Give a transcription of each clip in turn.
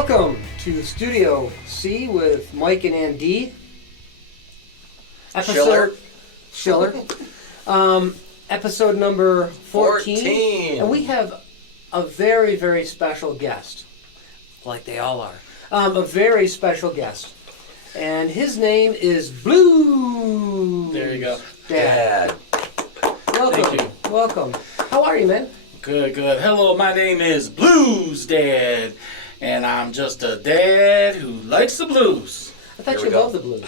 Welcome to Studio C with Mike and Andy. Schiller. Episode number 14. And we have a very, very special guest. Like they all are. A very special guest. And his name is Bluesdad. There you go. Dad. Welcome. Thank you. Welcome. How are you, man? Good. Hello, my name is Bluesdad, and I'm just a dad who likes the blues. I thought you loved the blues.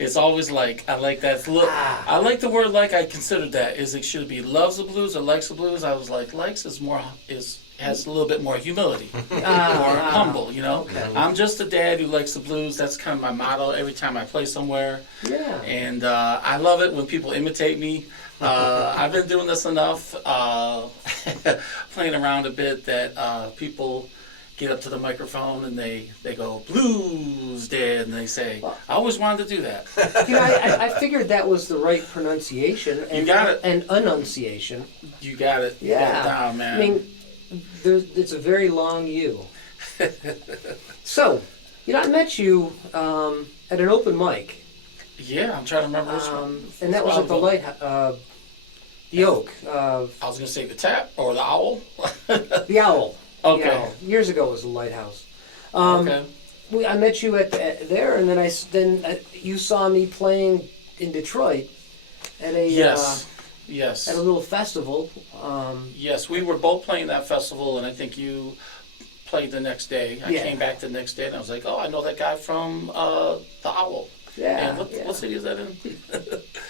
It's always like, I like that. Look, I like the word like. I considered that. Should it be loves the blues or likes the blues? I was like, likes has a little bit more humility, more humble, you know. Okay. I'm just a dad who likes the blues. That's kind of my motto every time I play somewhere. Yeah. And I love it when people imitate me. I've been doing this enough, playing around a bit, that people get up to the microphone and they go, Bluesdad, and they say, I always wanted to do that. You know, I figured that was the right pronunciation. And, You got it. And enunciation. You got it. Yeah. You got it down, man. I mean, it's a very long U. So, you know, I met you at an open mic. Yeah, I'm trying to remember which one. And that was at the Oak. I was going to say the Tap or the Owl. The Owl. Okay. The Owl. Years ago it was the Lighthouse. Okay. I met you at there, and then you saw me playing in Detroit at a Yes. at a little festival. Yes, we were both playing that festival, and I think you played the next day. I came back the next day, and I was like, oh, I know that guy from the Owl. Yeah. And what city is that in?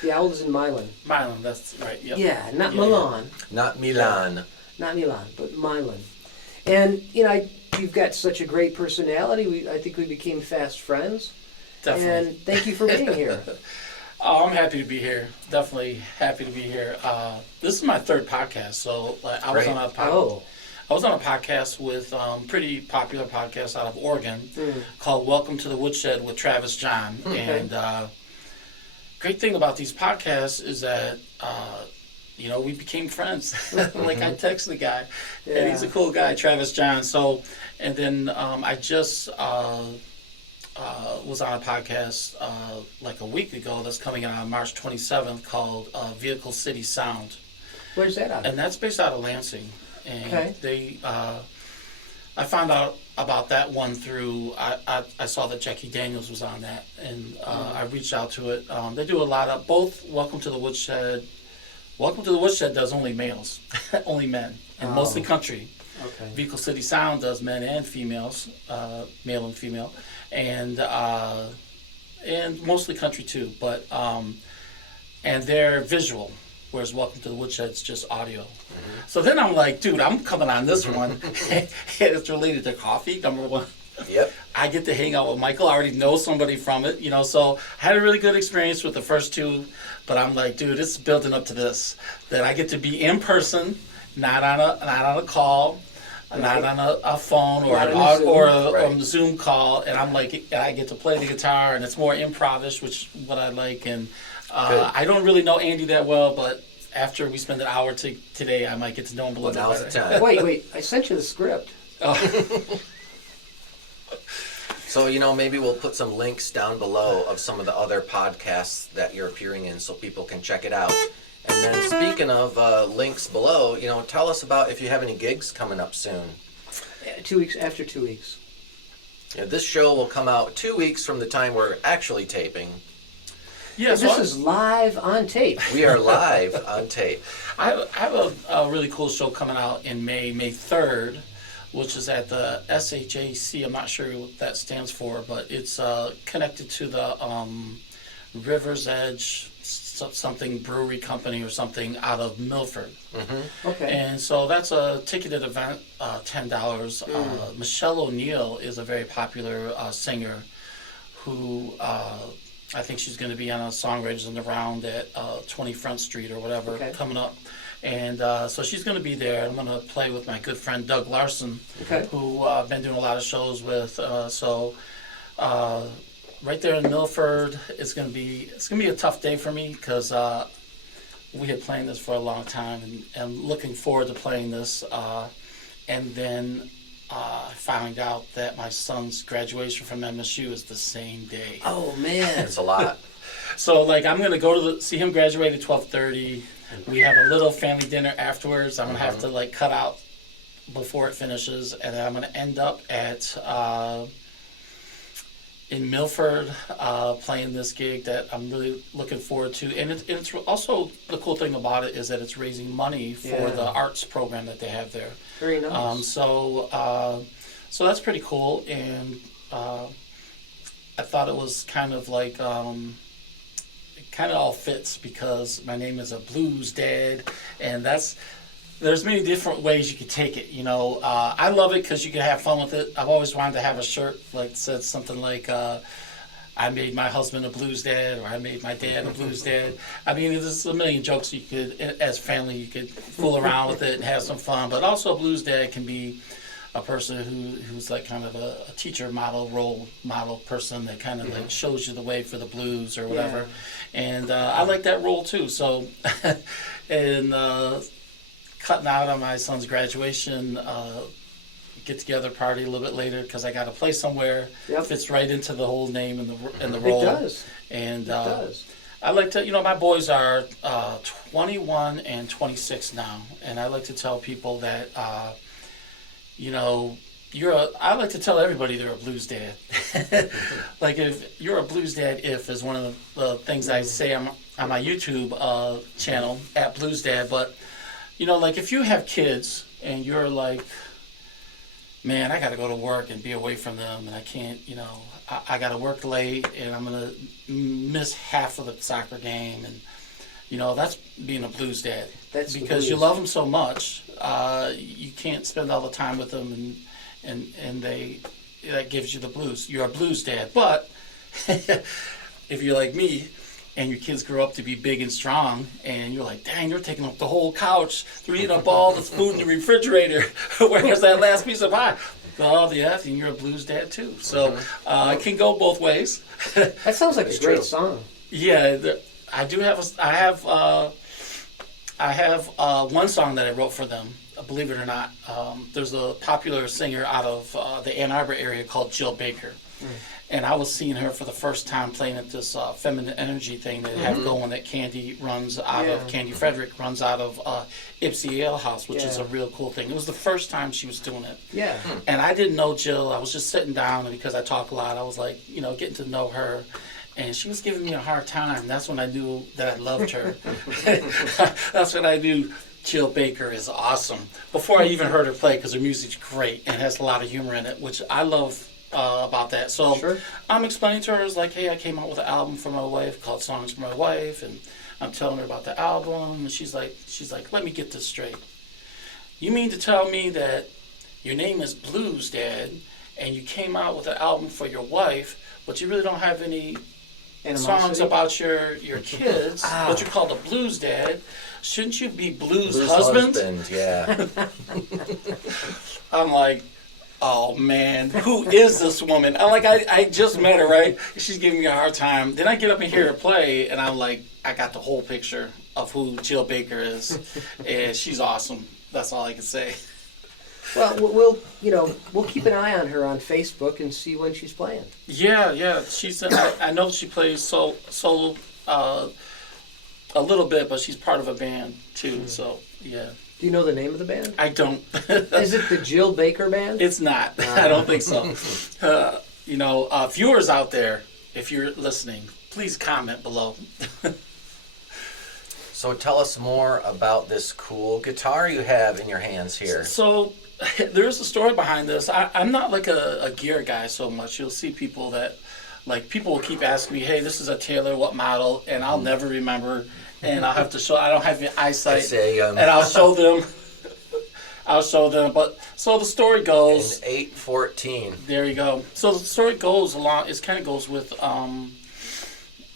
The Owl is in Milan. Milan, that's right. Yep. Yeah, not Milan. Not Milan. Not Milan, but Milan. And, you know, you've got such a great personality. I think we became fast friends. Definitely. And thank you for being here. Oh, I'm happy to be here. Definitely happy to be here. This is my third podcast, so I was on a podcast. I was on a podcast with pretty popular podcast out of Oregon called Welcome to the Woodshed with Travis John. Okay. And great thing about these podcasts is that, you know, we became friends. Like I texted the guy, and he's a cool guy, Travis John. So, and then I just was on a podcast like a week ago that's coming out on March 27th called Vehicle City Sound. Where's that out? And that's based out of Lansing. And Okay. I found out about that one through, I saw that Jackie Daniels was on that, and I reached out to it. They do a lot of, both Welcome to the Woodshed does only males, only men, and mostly country. Okay. Vehicle City Sound does men and females, male and female, and mostly country too, but, and they're visual. Whereas Welcome to the Woodshed's just audio. Mm-hmm. So then I'm like, dude, I'm coming on this one. And it's related to coffee, number one. Yep. I get to hang out with Michael. I already know somebody from it, you know. So I had a really good experience with the first two. But I'm like, dude, it's building up to this. That I get to be in person, not on a call, not on a phone or a Zoom call. And I'm like, I get to play the guitar, and it's more improvish, which is what I like. And I don't really know Andy that well, but after we spend an hour today, I might get to know him a little bit better. Now's the time. Wait, I sent you the script. Oh. So, you know, maybe we'll put some links down below of some of the other podcasts that you're appearing in so people can check it out. And then speaking of links below, you know, tell us about if you have any gigs coming up soon. 2 weeks, after 2 weeks. Yeah, this show will come out 2 weeks from the time we're actually taping. Yeah, This is live on tape. We are live on tape. I have a really cool show coming out in May 3rd, which is at the SHAC. I'm not sure what that stands for, but it's connected to the River's Edge something brewery company or something out of Milford. Mm-hmm. Okay. And so that's a ticketed event, $10. Michelle O'Neill is a very popular singer who I think she's going to be on a Songwriters in the Round at 20 Front Street or whatever coming up. And so she's going to be there. I'm going to play with my good friend Doug Larson, who I've been doing a lot of shows with. Right there in Milford, it's going to be a tough day for me because we had planned this for a long time, and I'm looking forward to playing this. And then I found out that my son's graduation from MSU is the same day. Oh man, It's a lot. So like I'm gonna go to see him graduate at 12:30. We have a little family dinner afterwards. I'm gonna have to like cut out before it finishes, and then I'm gonna end up at in Milford playing this gig that I'm really looking forward to. And it's also, the cool thing about it is that it's raising money for the arts program that they have there. very nice. So that's pretty cool, and I thought it was kind of like it kind of all fits because my name is a Bluesdad, and there's many different ways you could take it. You know, I love it because you can have fun with it. I've always wanted to have a shirt like said something like I made my husband a blues dad, or I made my dad a blues dad. I mean, there's a million jokes you could, as family, you could fool around with it and have some fun. But also, a blues dad can be a person who's like kind of a teacher role model person that kind of like shows you the way for the blues or whatever. And I like that role too. So, and cutting out on my son's graduation get together party a little bit later because I got to play somewhere. Fits right into the whole name and the role. It does. And It does. I like to, my boys are 21 and 26 now, and I like to tell people that, I like to tell everybody they're a blues dad. Like if you're a blues dad, is one of the things I say on my YouTube channel at Bluesdad. But like if you have kids and you're like, man, I got to go to work and be away from them, and I can't, I got to work late, and I'm gonna miss half of the soccer game, and that's being a blues dad. That's because you love them so much, you can't spend all the time with them, and that gives you the blues. You're a blues dad, but if you're like me, and your kids grow up to be big and strong, and you're like, dang, you're taking up the whole couch, they're eating up all the food in the refrigerator. Where's that last piece of pie? Oh, yeah, and you're a blues dad too. So it can go both ways. That sounds like a great song. Yeah, I do have. I have one song that I wrote for them. Believe it or not, there's a popular singer out of the Ann Arbor area called Jill Baker. And I was seeing her for the first time playing at this feminine energy thing that they have going that Candy runs out of, Candy Frederick runs out of Ipsy Ale House, which is a real cool thing. It was the first time she was doing it. Yeah. And I didn't know Jill. I was just sitting down, and because I talk a lot, I was like, getting to know her. And she was giving me a hard time. That's when I knew that I loved her. That's when I knew Jill Baker is awesome. Before I even heard her play, because her music's great and has a lot of humor in it, which I love about that. So I'm explaining to her, like, hey, I came out with an album for my wife called Songs for My Wife, and I'm telling her about the album, and she's like, let me get this straight. You mean to tell me that your name is Bluesdad, and you came out with an album for your wife, but you really don't have any songs about your kids, but you're called a blues dad? Shouldn't you be blues husband? Yeah. I'm like, oh man, who is this woman? I just met her, right? She's giving me a hard time. Then I get up and hear her play, and I'm like, I got the whole picture of who Jill Baker is, and she's awesome. That's all I can say. Well, we'll keep an eye on her on Facebook and see when she's playing. Yeah. She's. I know she plays solo a little bit, but she's part of a band too. So yeah. Do you know the name of the band? I don't. Is it the Jill Baker Band? It's not. I don't think so. Viewers out there, if you're listening, please comment below. So tell us more about this cool guitar you have in your hands here. So there's a story behind this. I'm not like a gear guy so much. You'll see people that, like, people will keep asking me, hey, this is a Taylor, what model? And I'll never remember. And I'll have to show, I don't have any eyesight. And I'll show them. But so the story goes. In 814. There you go. So the story goes along, it kind of goes with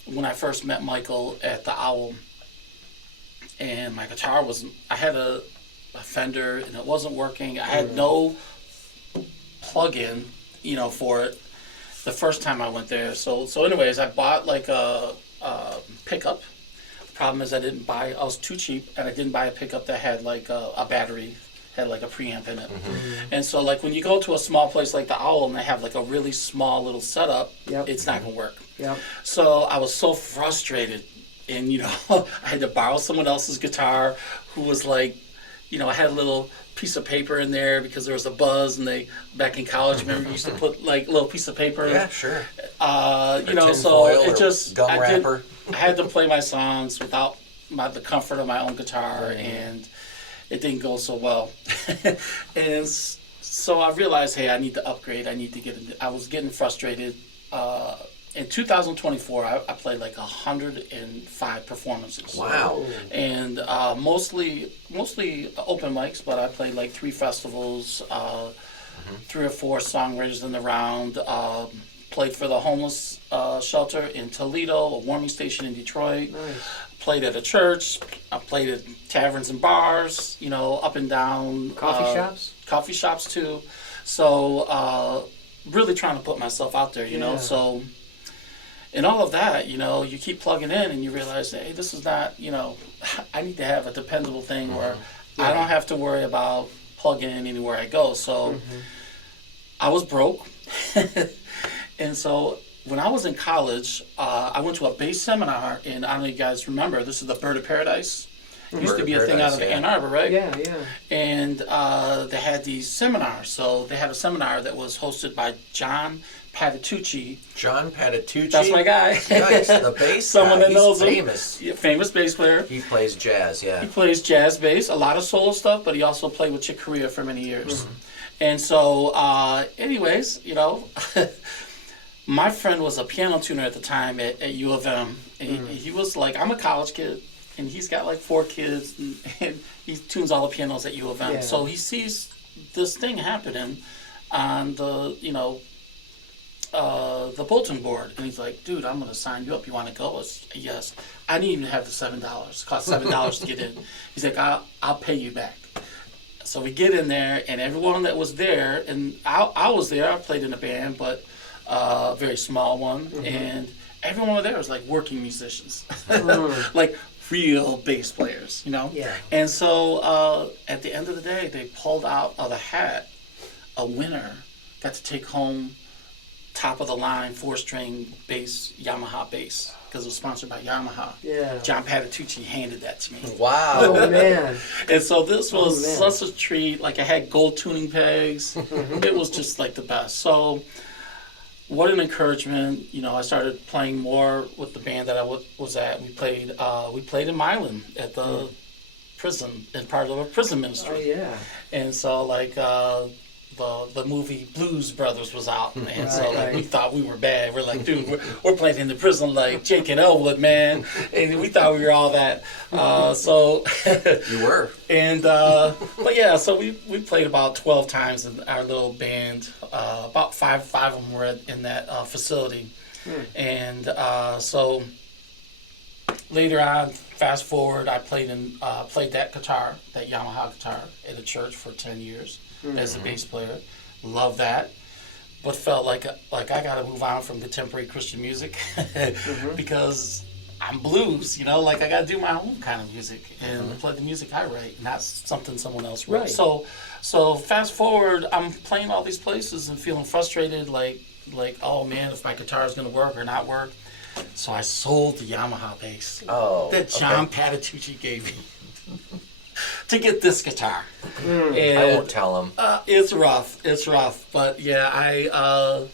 when I first met Michael at the Owl. And my guitar I had a Fender, and it wasn't working. I had no plug-in, for it the first time I went there. So anyways, I bought like a pickup. The problem is I was too cheap, and I didn't buy a pickup that had like a battery, had like a preamp in it. And so like when you go to a small place like the Owl and they have like a really small little setup, it's not gonna work. So I was so frustrated, and I had to borrow someone else's guitar who was like, I had a little piece of paper in there because there was a buzz, and they back in college, remember, you used to put like a little piece of paper. Yeah, sure. So it just gum wrapper. I had to play my songs without the comfort of my own guitar, and it didn't go so well. And so I realized, hey, I need to upgrade. I need to I was getting frustrated. In 2024, I played like 105 performances. Wow. And mostly open mics, but I played like 3 festivals, 3 or 4 songwriters in the round. Played for the homeless shelter in Toledo, a warming station in Detroit. Played at a church. I played at taverns and bars, up and down. Coffee shops? Coffee shops too. So really trying to put myself out there, So in all of that, you keep plugging in and you realize, hey, this is not, I need to have a dependable thing where I don't have to worry about plugging in anywhere I go. So I was broke. And so when I was in college, I went to a bass seminar, and I don't know if you guys remember, this is the Bird of Paradise. It used to be a thing out of Ann Arbor, right? Yeah. And they had these seminars. So they had a seminar that was hosted by John Patitucci. John Patitucci? That's my guy. Nice, the bass Someone guy. that knows He's him. famous. Yeah, famous bass player. He plays jazz, He plays jazz bass, a lot of solo stuff, but he also played with Chick Corea for many years. And so, anyways, my friend was a piano tuner at the time at U of M. And he was like, I'm a college kid, and he's got like 4 kids, and he tunes all the pianos at U of M. Yeah. So he sees this thing happening on the, the bulletin board, and he's like, dude, I'm going to sign you up. You want to go? Yes. I didn't even have the $7. It cost $7 to get in. He's like, I'll pay you back. So we get in there, and everyone that was there, and I was there, I played in a band, but a very small one, and everyone there was like working musicians, like real bass players, Yeah. And so at the end of the day, they pulled out of the hat a winner, got to take home top of the line 4-string bass, Yamaha bass, because it was sponsored by Yamaha. Yeah. John Patitucci handed that to me. Wow. Oh, man. And so this was such a treat. Like, I had gold tuning pegs. It was just like the best. So what an encouragement. I started playing more with the band that I was at. We played in Milan at the prison, as part of a prison ministry. Oh, yeah. And so like the movie Blues Brothers was out, and so like we thought we were bad. We're like, dude, we're playing in the prison like Jake and Elwood, man, and we thought we were all that. So You were. And but yeah, so we played about 12 times in our little band. About five of them were in that facility, and so later on, fast forward, I played that guitar, that Yamaha guitar, at a church for 10 years as a bass player. Love that, but felt like I got to move on from contemporary Christian music because I'm blues, like I got to do my own kind of music and play the music I write, not something someone else wrote. Right. So fast forward, I'm playing all these places and feeling frustrated, like oh man, if my guitar is going to work or not work. So I sold the Yamaha bass that John Patitucci gave me to get this guitar. And I won't tell him. it's rough, but yeah,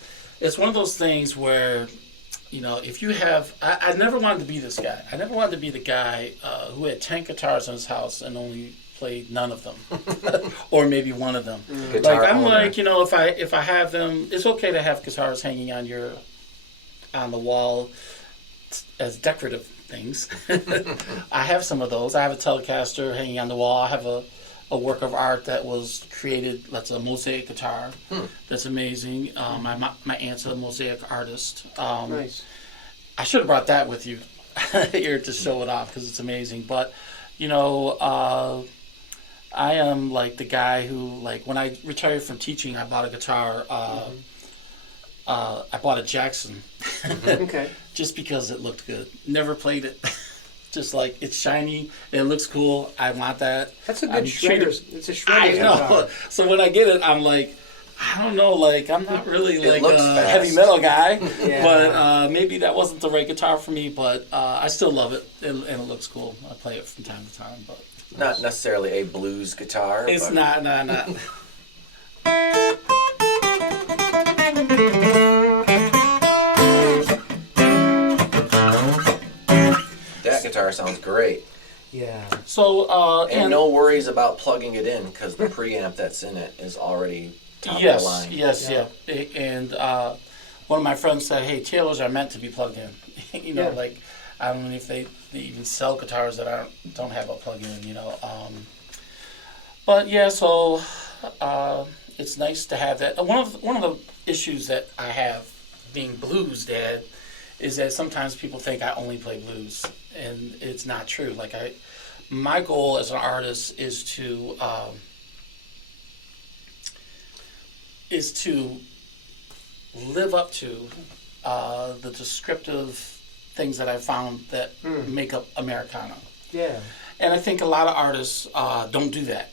it's one of those things where, if you have, I never wanted to be this guy. I never wanted to be the guy who had 10 guitars in his house and only played none of them, or maybe one of them. Guitar I'm owner. like, if I have them, it's okay to have guitars hanging on the wall as decorative things. I have some of those. I have a Telecaster hanging on the wall. I have a work of art that was created. That's a mosaic guitar. That's amazing. My aunt's a mosaic artist. Nice. I should have brought that with you here to show it off because it's amazing. But I am like the guy who, like, when I retired from teaching, I bought a guitar. I bought a Jackson. Okay. Just because it looked good. Never played it. just like it's shiny, it looks cool. I want that. That's a good I'm shredder's. treated- It's a shredder's I know. guitar. So when I get it, I'm like, I don't know, like I'm not really It like looks a fast. heavy metal guy, Yeah. but maybe that wasn't the right guitar for me. But I still love it, and it looks cool. I play it from time to time, but Not necessarily a blues guitar. it's but not. That guitar sounds great. Yeah. So And no worries about plugging it in because the preamp that's in it is already top of the line. Yes, and one of my friends said, "Hey, Taylors are meant to be plugged in." You know, Yeah. like I don't know if they even sell guitars that don't have a plug-in. You know, but yeah, so it's nice to have that. One of the issues that I have being Bluesdad is that sometimes people think I only play blues, and it's not true. Like my goal as an artist is to live up to the descriptive things that I found that make up Americana. Yeah. And I think a lot of artists don't do that.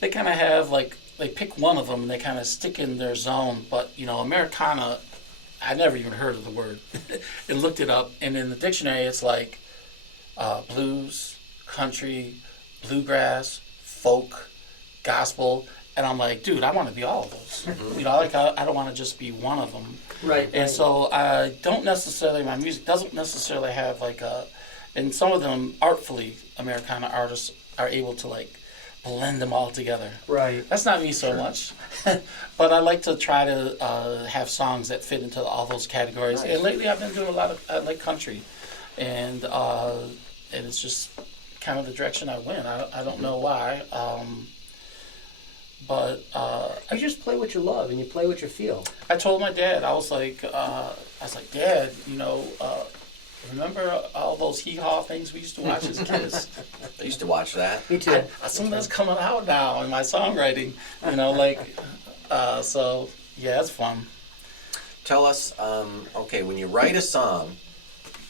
They kind of have like they pick one of them and they kind of stick in their zone. But you know, Americana, I never even heard of the word. And looked it up, and in the dictionary, it's like blues, country, bluegrass, folk, gospel. And I'm like, dude, I want to be all of those. You know, like I don't want to just be one of them. Right. And so I don't necessarily, my music doesn't necessarily have like and some of them artfully, Americana artists are able to like blend them all together. Right. That's not me so much. But I like to try to have songs that fit into all those categories. Nice. And lately I've been doing a lot of, I like country. And it's just kind of the direction I went. I don't know why. But You just play what you love and you play what you feel. I told my dad, I was like, Dad, you know, remember all those hee-haw things we used to watch as kids? I used to watch that. Me too. Some of that's coming out now in my songwriting, you know, like, so yeah, it's fun. Tell us, okay, when you write a song,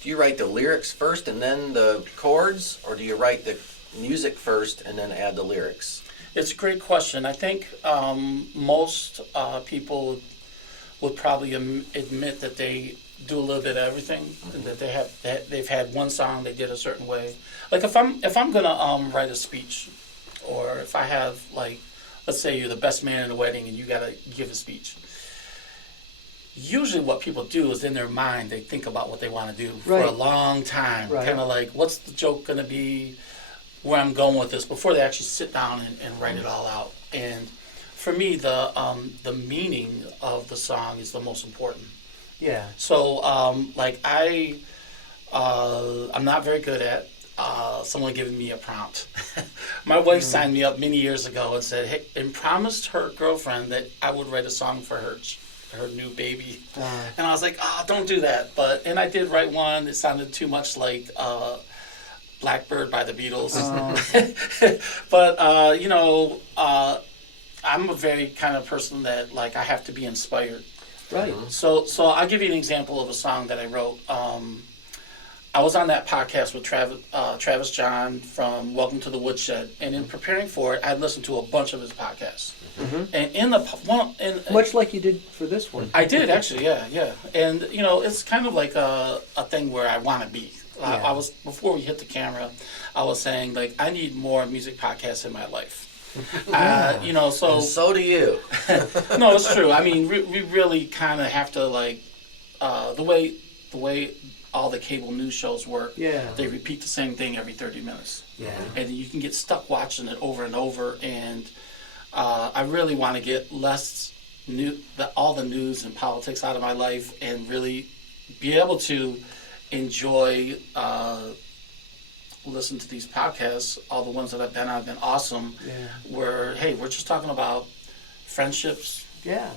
do you write the lyrics first and then the chords, or do you write the music first and then add the lyrics? It's a great question. I think most people would probably admit that they do a little bit of everything, and that they've had one song they did a certain way. Like if I'm gonna write a speech, or if I have like, let's say you're the best man in the wedding and you gotta give a speech. Usually what people do is in their mind they think about what they want to do for a Right. long time. Right. Kind of like, what's the joke gonna be? Where I'm going with this before they actually sit down and write it all out. And for me, the meaning of the song is the most important. Yeah. So like I'm not very good at someone giving me a prompt. My wife signed me up many years ago and said, hey, and promised her girlfriend that I would write a song for her new baby. And I was like, oh, don't do that. And I did write one. It sounded too much like Blackbird by the Beatles. But, you know, I'm a very kind of person that, like, I have to be inspired. Right. So I'll give you an example of a song that I wrote. I was on that podcast with Travis John from Welcome to the Woodshed, and in preparing for it, I listened to a bunch of his podcasts. And in the Much like you did for this one. I did actually, yeah. And you know, it's kind of like a thing where I want to be. Yeah. I was before we hit the camera, I was saying like I need more music podcasts in my life. You know, so And so do you. no, it's true. I mean, we really kind of have to like the way all the cable news shows work. Yeah. They repeat the same thing every 30 minutes. Yeah. And you can get stuck watching it over and over. And I really want to get less all the news and politics out of my life, and really be able to enjoy listen to these podcasts. All the ones that I've been on have been awesome. Yeah. Where hey, we're just talking about friendships, Yeah.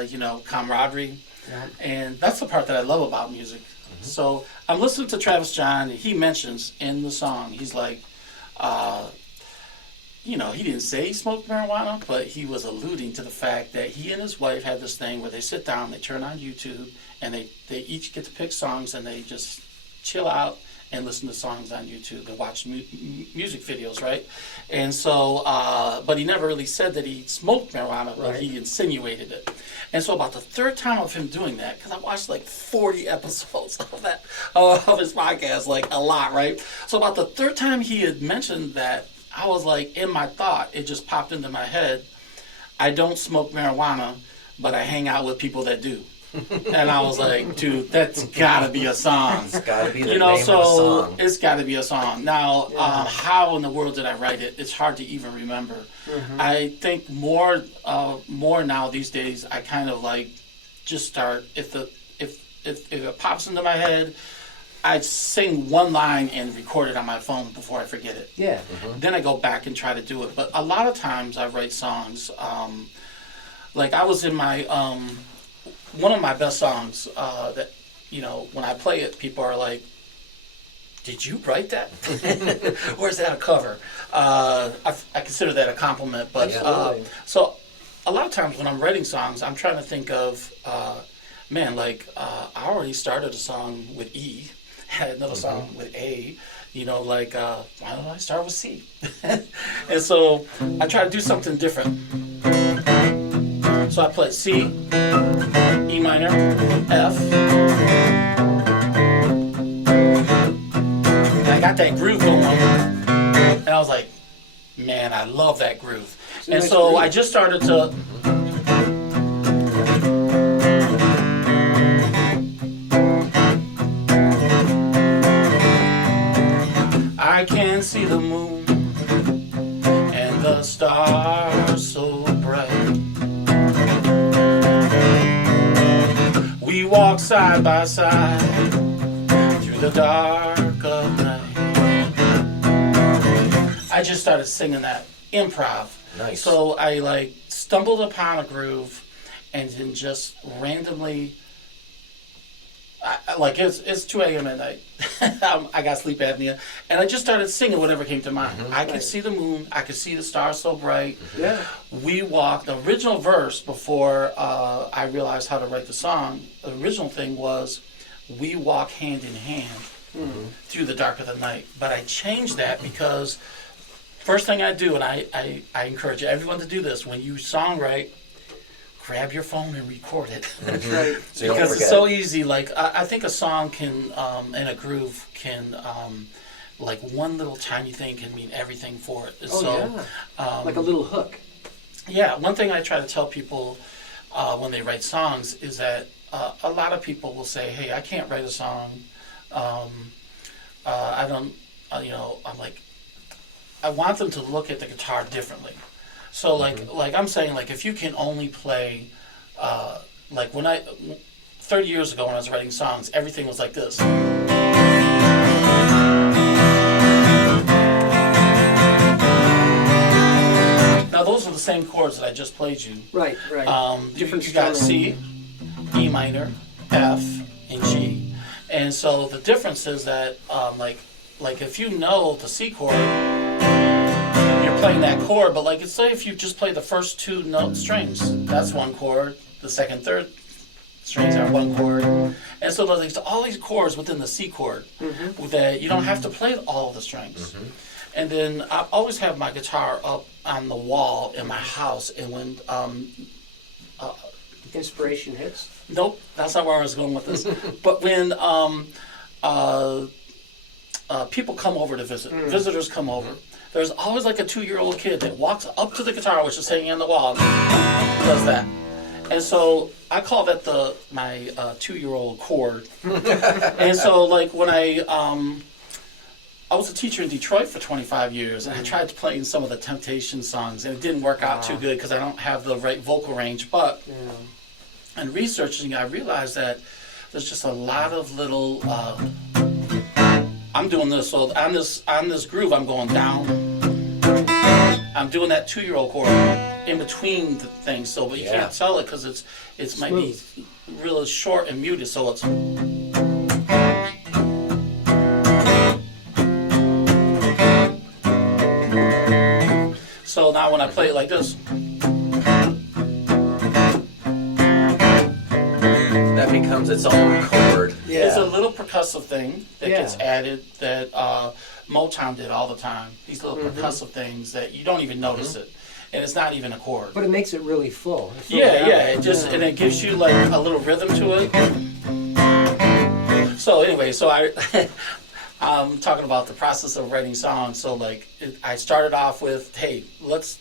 you know, camaraderie. Yeah. And that's the part that I love about music. So I'm listening to Travis John. He mentions in the song, he's like, you know, he didn't say he smoked marijuana, but he was alluding to the fact that he and his wife had this thing where they sit down, they turn on YouTube, and they each get to pick songs, and they just chill out and listen to songs on YouTube and watch music videos, right? And so, but he never really said that he smoked marijuana, but he insinuated it. And so about the third time of him doing that, because I watched like 40 episodes of his podcast, like a lot, right? So about the third time he had mentioned that, I was like, in my thought, it just popped into my head, I don't smoke marijuana, but I hang out with people that do. And I was like, dude, that's gotta be a song. It's gotta be the you know, name so of a song. it's gotta be a song. Now, how in the world did I write it? It's hard to even remember. I think more now these days, I kind of like just start, if it pops into my head, I'd sing one line and record it on my phone before I forget it. Yeah. Then I go back and try to do it. But a lot of times I write songs, like I was in my, one of my best songs that, you know, when I play it, people are like, did you write that? Or is that a cover? I consider that a compliment. But so a lot of times when I'm writing songs, I'm trying to think of, I already started a song with E, had another song with A, you know, like, why don't I start with C? And so I try to do something different. So I play C, E minor, F. And I got that groove going. And I was like, man, I love that groove. And so I just started to... I can see the moon and the stars so bright. We walk side by side through the dark of night. I just started singing that improv. Nice. So I like stumbled upon a groove and then just randomly, it's 2 a.m. at night. I got sleep apnea, and I just started singing whatever came to mind. I could see the moon. I could see the stars so bright. Yeah. We walked. The original verse, before I realized how to write the song, the original thing was, we walk hand in hand through the dark of the night. But I changed that because first thing I do, and I encourage everyone to do this, when you songwrite, grab your phone and record it. Right. So because it's so easy. Like, I think a song can, and a groove can, like one little tiny thing can mean everything for it. Like a little hook. Yeah, one thing I try to tell people when they write songs is that a lot of people will say, hey, I can't write a song. I don't, I'm like, I want them to look at the guitar differently. So like I'm saying, like if you can only play, like 30 years ago when I was writing songs, everything was like this. Now those are the same chords that I just played you. Right. You got C, E minor, F, and G. And so the difference is that, like if you know the C chord, you're playing that chord, but like, say if you just play the first 2 strings, that's one chord, the second, third strings are one chord. And so there's all these chords within the C chord that you don't have to play all of the strings. And then I always have my guitar up on the wall in my house, and when inspiration hits. Nope, that's not where I was going with this. But when people come over to visit, visitors come over, there's always like a 2-year-old kid that walks up to the guitar, which is hanging on the wall, and does that. And so I call that my 2-year-old chord. And so like when I was a teacher in Detroit for 25 years, and I tried playing some of the Temptation songs, and it didn't work out too good because I don't have the right vocal range. But in researching, I realized that there's just a lot of little. I'm doing this, so on this groove, I'm going down. I'm doing that 2-year-old chord in between the things, so but you can't tell it because it's might be really short and muted, so it's. So now when I play it like this, that becomes its own chord. Yeah. It's a little percussive thing that Yeah. gets added that Motown did all the time. These little percussive things that you don't even notice it, and it's not even a chord. But it makes it really full. It fills Yeah, it out. yeah. It just and it gives you like a little rhythm to it. So anyway, so I'm talking about the process of writing songs. So like I started off with, hey, let's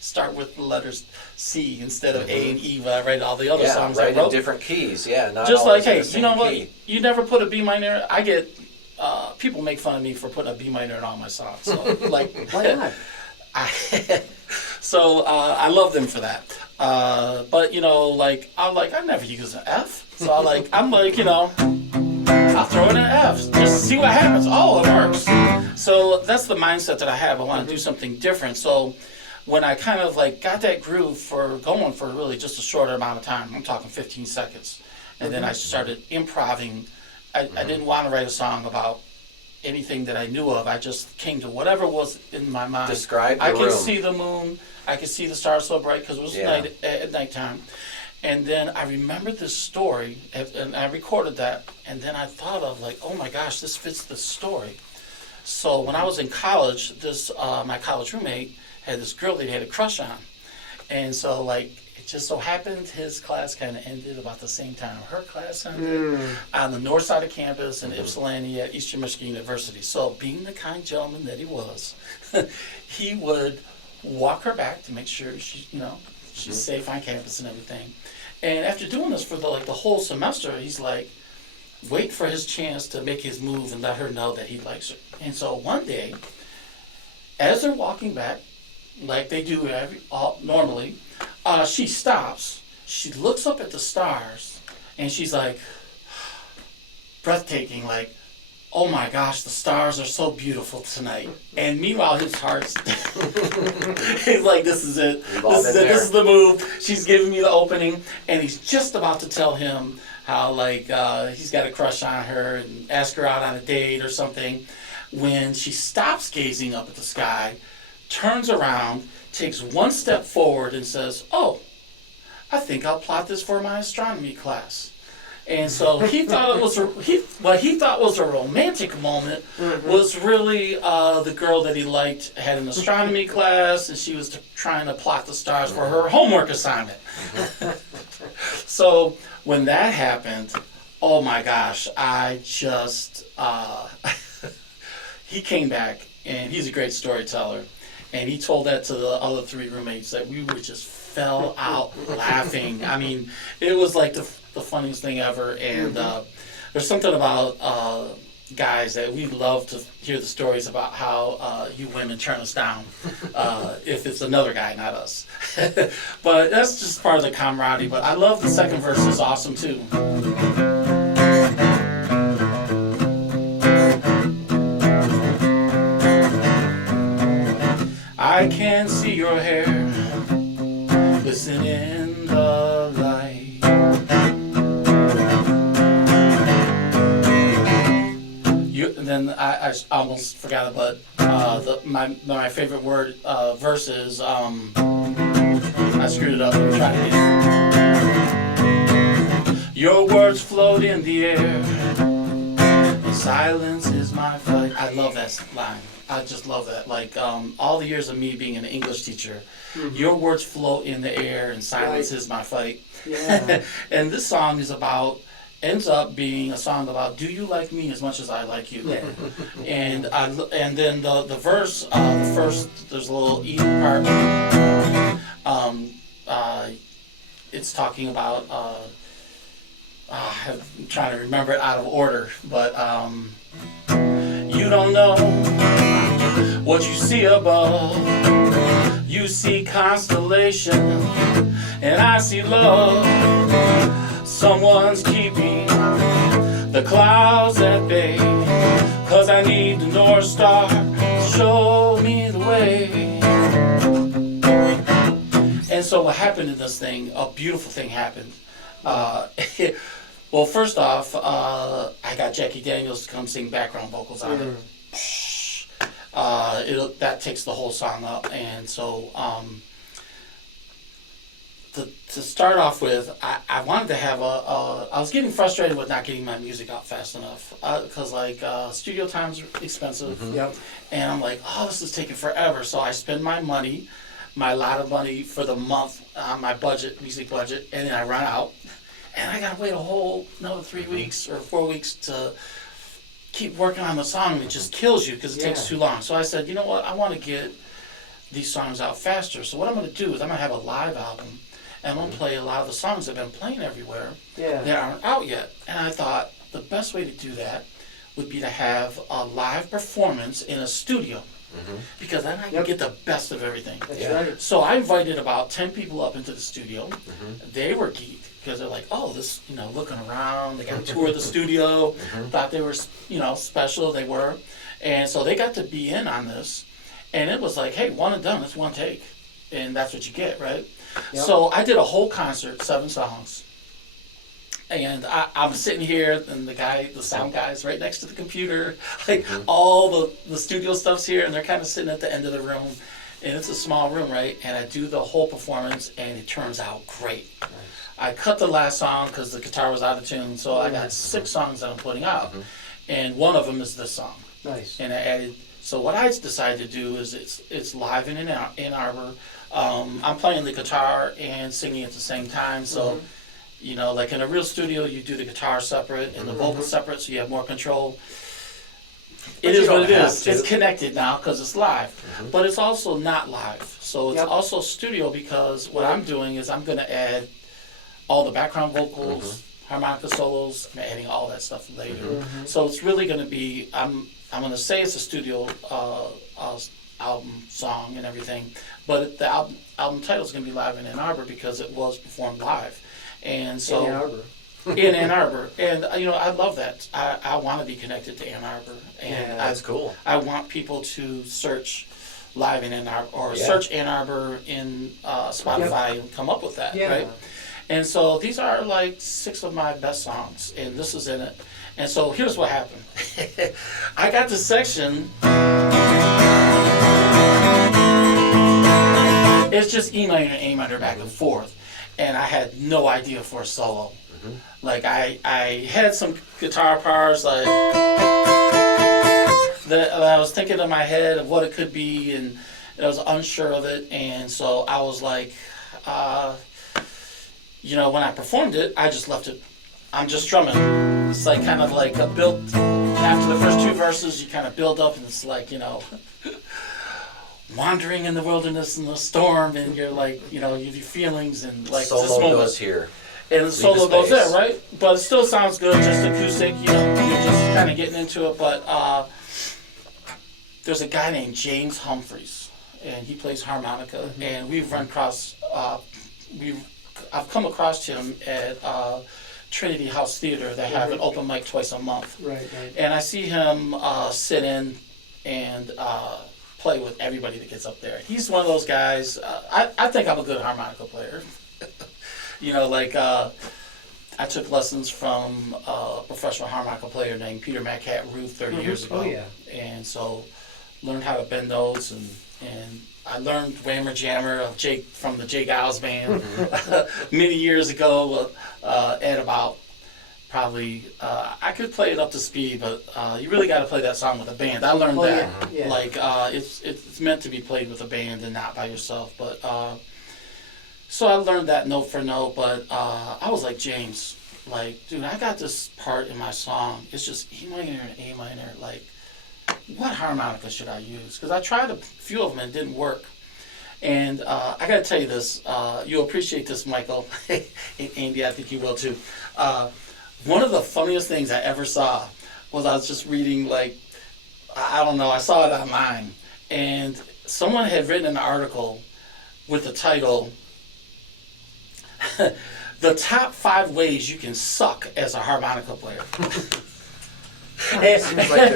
start with the letters C instead of A and E. When I write all the other songs I right wrote. in different keys. Yeah, not Just always like, hey, in the you know same what? key. You never put a B minor. I get people make fun of me for putting a B minor in all my songs. So like, Why not? I love them for that. But you know, like I never use an F. So I'm like, you know, I'll throw in an F just to see what happens. Oh, it works. So that's the mindset that I have. I want to do something different. So when I kind of like got that groove for going for really just a shorter amount of time, I'm talking 15 seconds, and then I started improvising. I didn't want to write a song about anything that I knew of. I just came to whatever was in my mind. Describe the I could room. see the moon. I could see the stars so bright because it was night at nighttime. And then I remembered this story, and I recorded that. And then I thought of like, oh my gosh, this fits the story. So when I was in college, my college roommate had this girl that he had a crush on, and so like it just so happened his class kind of ended about the same time her class ended on the north side of campus in Ypsilanti at Eastern Michigan University. So being the kind gentleman that he was, he would walk her back to make sure she's safe on campus and everything. And after doing this for the whole semester, he's like, wait for his chance to make his move and let her know that he likes her. And so one day, as they're walking back, like they do normally, she stops. She looks up at the stars, and she's like, breathtaking, like, oh my gosh, the stars are so beautiful tonight. And meanwhile, his heart's, he's like, this is it. This is the move. She's giving me the opening, and he's just about to tell him how, like, he's got a crush on her and ask her out on a date or something, when she stops gazing up at the sky, turns around, takes one step forward and says, oh, I think I'll plot this for my astronomy class. And so he thought it was what he thought was a romantic moment was really the girl that he liked had an astronomy class, and she was trying to plot the stars for her homework assignment. So when that happened, oh my gosh, I just he came back, and he's a great storyteller, and he told that to the other three roommates that we would just fell out laughing. I mean, it was like the funniest thing ever. And there's something about guys that we love to hear the stories about how you women turn us down if it's another guy, not us. But that's just part of the camaraderie. But I love the second verse is awesome too. I can see your hair glistening in the light. Then I almost forgot it, but my favorite verse is I screwed it up. Let me try it again. Your words float in the air, and silence is my flight. I love that line. I just love that. Like all the years of me being an English teacher, your words float in the air, and silence is my fight. Yeah. And this song ends up being a song about, do you like me as much as I like you? Yeah. And then the verse, the first, there's a little E part. It's talking about. I'm trying to remember it out of order, but you don't know what you see above. You see constellation, and I see love. Someone's keeping the clouds at bay, 'cause I need the North Star to show me the way. And so what happened in this thing, a beautiful thing happened. Well, first off, I got Jackie Daniels to come sing background vocals on it. That takes the whole song up, and so the to start off with, I wanted to have I was getting frustrated with not getting my music out fast enough because studio time's expensive. Yep. And I'm like, oh, this is taking forever. So I spend my lot of money for the month on my music budget, and then I run out. And I gotta wait a whole another 3 weeks or 4 weeks to keep working on the song. It just kills you because it takes too long. So I said, you know what, I want to get these songs out faster. So what I'm gonna do is I'm gonna have a live album. And I'm going to play a lot of the songs that have been playing everywhere that aren't out yet. And I thought the best way to do that would be to have a live performance in a studio. Because then I can get the best of everything. That's right. So I invited about 10 people up into the studio. They were geeked because they're like, oh, this, looking around. They got a tour of the studio. Thought they were, special. They were. And so they got to be in on this. And it was like, hey, one and done. It's one take. And that's what you get, right? Yep. So I did a whole concert, 7 songs, and I'm sitting here, and the sound guy's right next to the computer, all the studio stuff's here, and they're kind of sitting at the end of the room, and it's a small room, right? And I do the whole performance, and it turns out great. Nice. I cut the last song because the guitar was out of tune, so I got 6 songs that I'm putting out, and one of them is this song. Nice. And I added. So what I decided to do is it's live in Ann Arbor. I'm playing the guitar and singing at the same time. So, like in a real studio, you do the guitar separate and the vocals separate, so you have more control. It is what it is. It's connected now because it's live, but it's also not live. So it's also studio because what I'm doing is I'm going to add all the background vocals, harmonica solos. I'm adding all that stuff later. So it's really going to be. I'm going to say it's a studio album song and everything, but the album title is going to be Live in Ann Arbor because it was performed live. And so in Ann Arbor. In Ann Arbor. And, I love that. I want to be connected to Ann Arbor. And that's cool. I want people to search Live in Ann Arbor or search Ann Arbor in Spotify and come up with that, right? And so these are like 6 of my best songs, and this is in it. And so here's what happened. I got this section. It's just E minor and A minor back and forth. And I had no idea for a solo. Like I had some guitar parts like that I was thinking in my head of what it could be, and I was unsure of it. And so I was like, when I performed it, I just left it. I'm just strumming. It's like kind of like a build. After the first 2 verses, you kind of build up, and it's like, wandering in the wilderness in the storm, and you're like, your feelings and like solo this moment. goes here. And the solo goes there, right? But it still sounds good, just acoustic. You're just kind of getting into it. But there's a guy named James Humphreys, and he plays harmonica, and we've run across. I've come across him at Trinity House Theater. They have an open mic twice a month. Right. And I see him sit in and play with everybody that gets up there. He's one of those guys. I think I'm a good harmonica player. I took lessons from a professional harmonica player named Peter McHat-Ruth 30 years ago. Oh, yeah. And so learned how to bend notes, and I learned Whammer Jammer of Jake from the Jake Giles band many years ago at about probably, I could play it up to speed, but you really got to play that song with a band. I learned that. Yeah. Like, it's meant to be played with a band and not by yourself. But so I learned that note for note, but I was like, James, like, dude, I got this part in my song. It's just E minor and A minor. Like, what harmonica should I use? Because I tried a few of them and it didn't work. And I got to tell you this. You'll appreciate this, Michael. And Andy, I think you will too. One of the funniest things I ever saw was I was just reading, like, I don't know, I saw it online. And someone had written an article with the title, The Top 5 Ways You Can Suck as a Harmonica Player. It seems like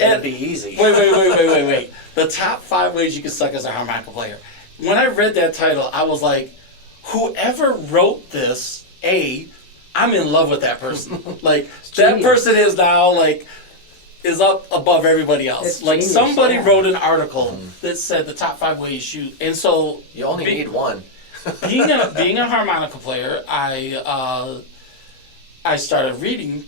it'd be easy. Wait. The top 5 ways you can suck as a harmonica player. When I read that title, I was like, whoever wrote this, I'm in love with that person. Like, that person is now, like, is up above everybody else. It's like, genius, somebody wrote an article that said the top 5 ways you... And so... You only need one. being a harmonica player, I started reading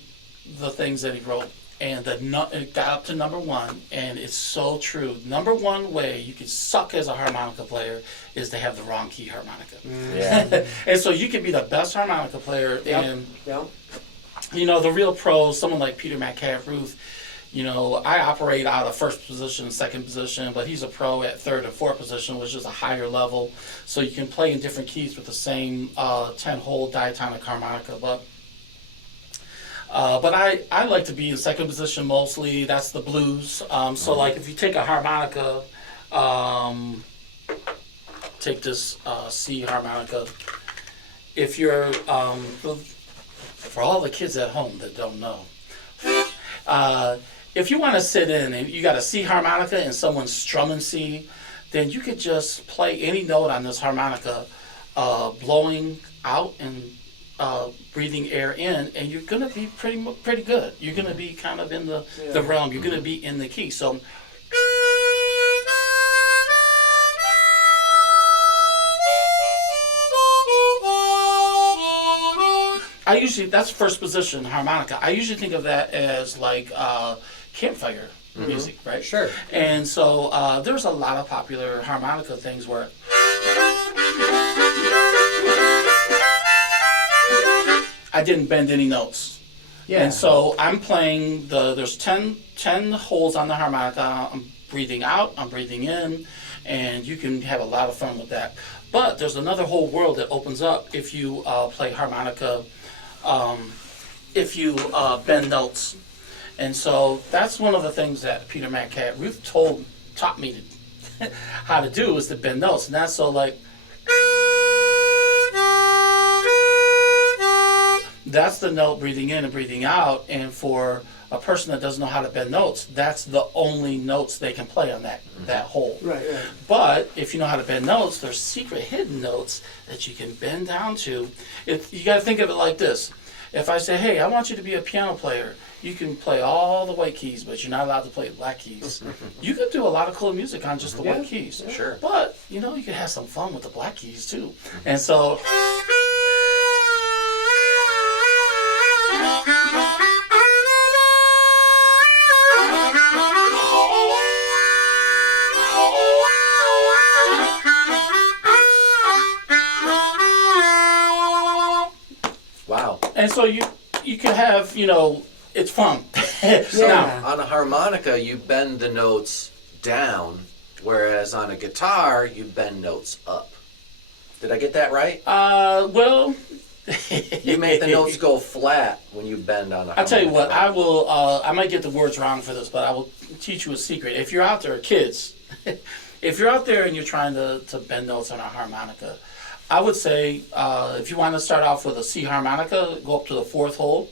the things that he wrote, and it got up to number one, and it's so true. Number one way you can suck as a harmonica player is to have the wrong key harmonica. Yeah. And so you can be the best harmonica player, and Yep. the real pros, someone like Peter Metcalf-Ruth, I operate out of first position, second position, but he's a pro at third and fourth position, which is a higher level. So you can play in different keys with the same 10-hole diatonic harmonica. But I like to be in second position mostly. That's the blues. So like if you take a harmonica, take this C harmonica. If you're, for all the kids at home that don't know, if you want to sit in and you got a C harmonica and someone's strumming C, then you could just play any note on this harmonica, blowing out and breathing air in, and you're gonna be pretty good. You're gonna be kind of in the realm. You're gonna be in the key. So. That's first position harmonica. I usually think of that as like campfire music, right? Sure. And so there's a lot of popular harmonica things where I didn't bend any notes. Yeah. And so I'm playing there's 10 holes on the harmonica. I'm breathing out, I'm breathing in, and you can have a lot of fun with that. But there's another whole world that opens up if you play harmonica, if you bend notes. And so that's one of the things that Peter Metcalf-Ruth taught me how to do, is to bend notes. And that's so like, that's the note breathing in and breathing out. And for a person that doesn't know how to bend notes, that's the only notes they can play on that hole. Right. But if you know how to bend notes, there's secret hidden notes that you can bend down to. You got to think of it like this. If I say, hey, I want you to be a piano player, you can play all the white keys, but you're not allowed to play the black keys. You could do a lot of cool music on just the white keys. Sure. But, you can have some fun with the black keys too. And so... Wow. And so you can have, it's fun. Now, on a harmonica, you bend the notes down, whereas on a guitar, you bend notes up. Did I get that right? Well... You make the notes go flat when you bend on a harmonica. I'll tell you what, I will, I might get the words wrong for this, but I will teach you a secret. If you're out there, kids, if you're out there and you're trying to bend notes on a harmonica, I would say, if you want to start off with a C harmonica, go up to the fourth hole.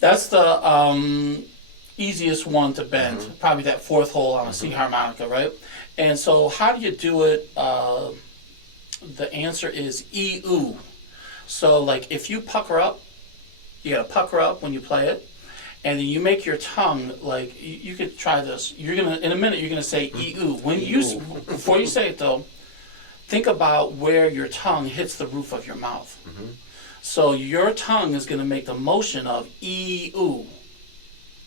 That's the easiest one to bend, probably that fourth hole on a C harmonica, right? And so how do you do it? The answer is E-oo. So like if you pucker up, you gotta pucker up when you play it, and then you make your tongue, like you could try this. In a minute you're gonna say E-oo. Before you say it though, think about where your tongue hits the roof of your mouth. So your tongue is gonna make the motion of E-oo.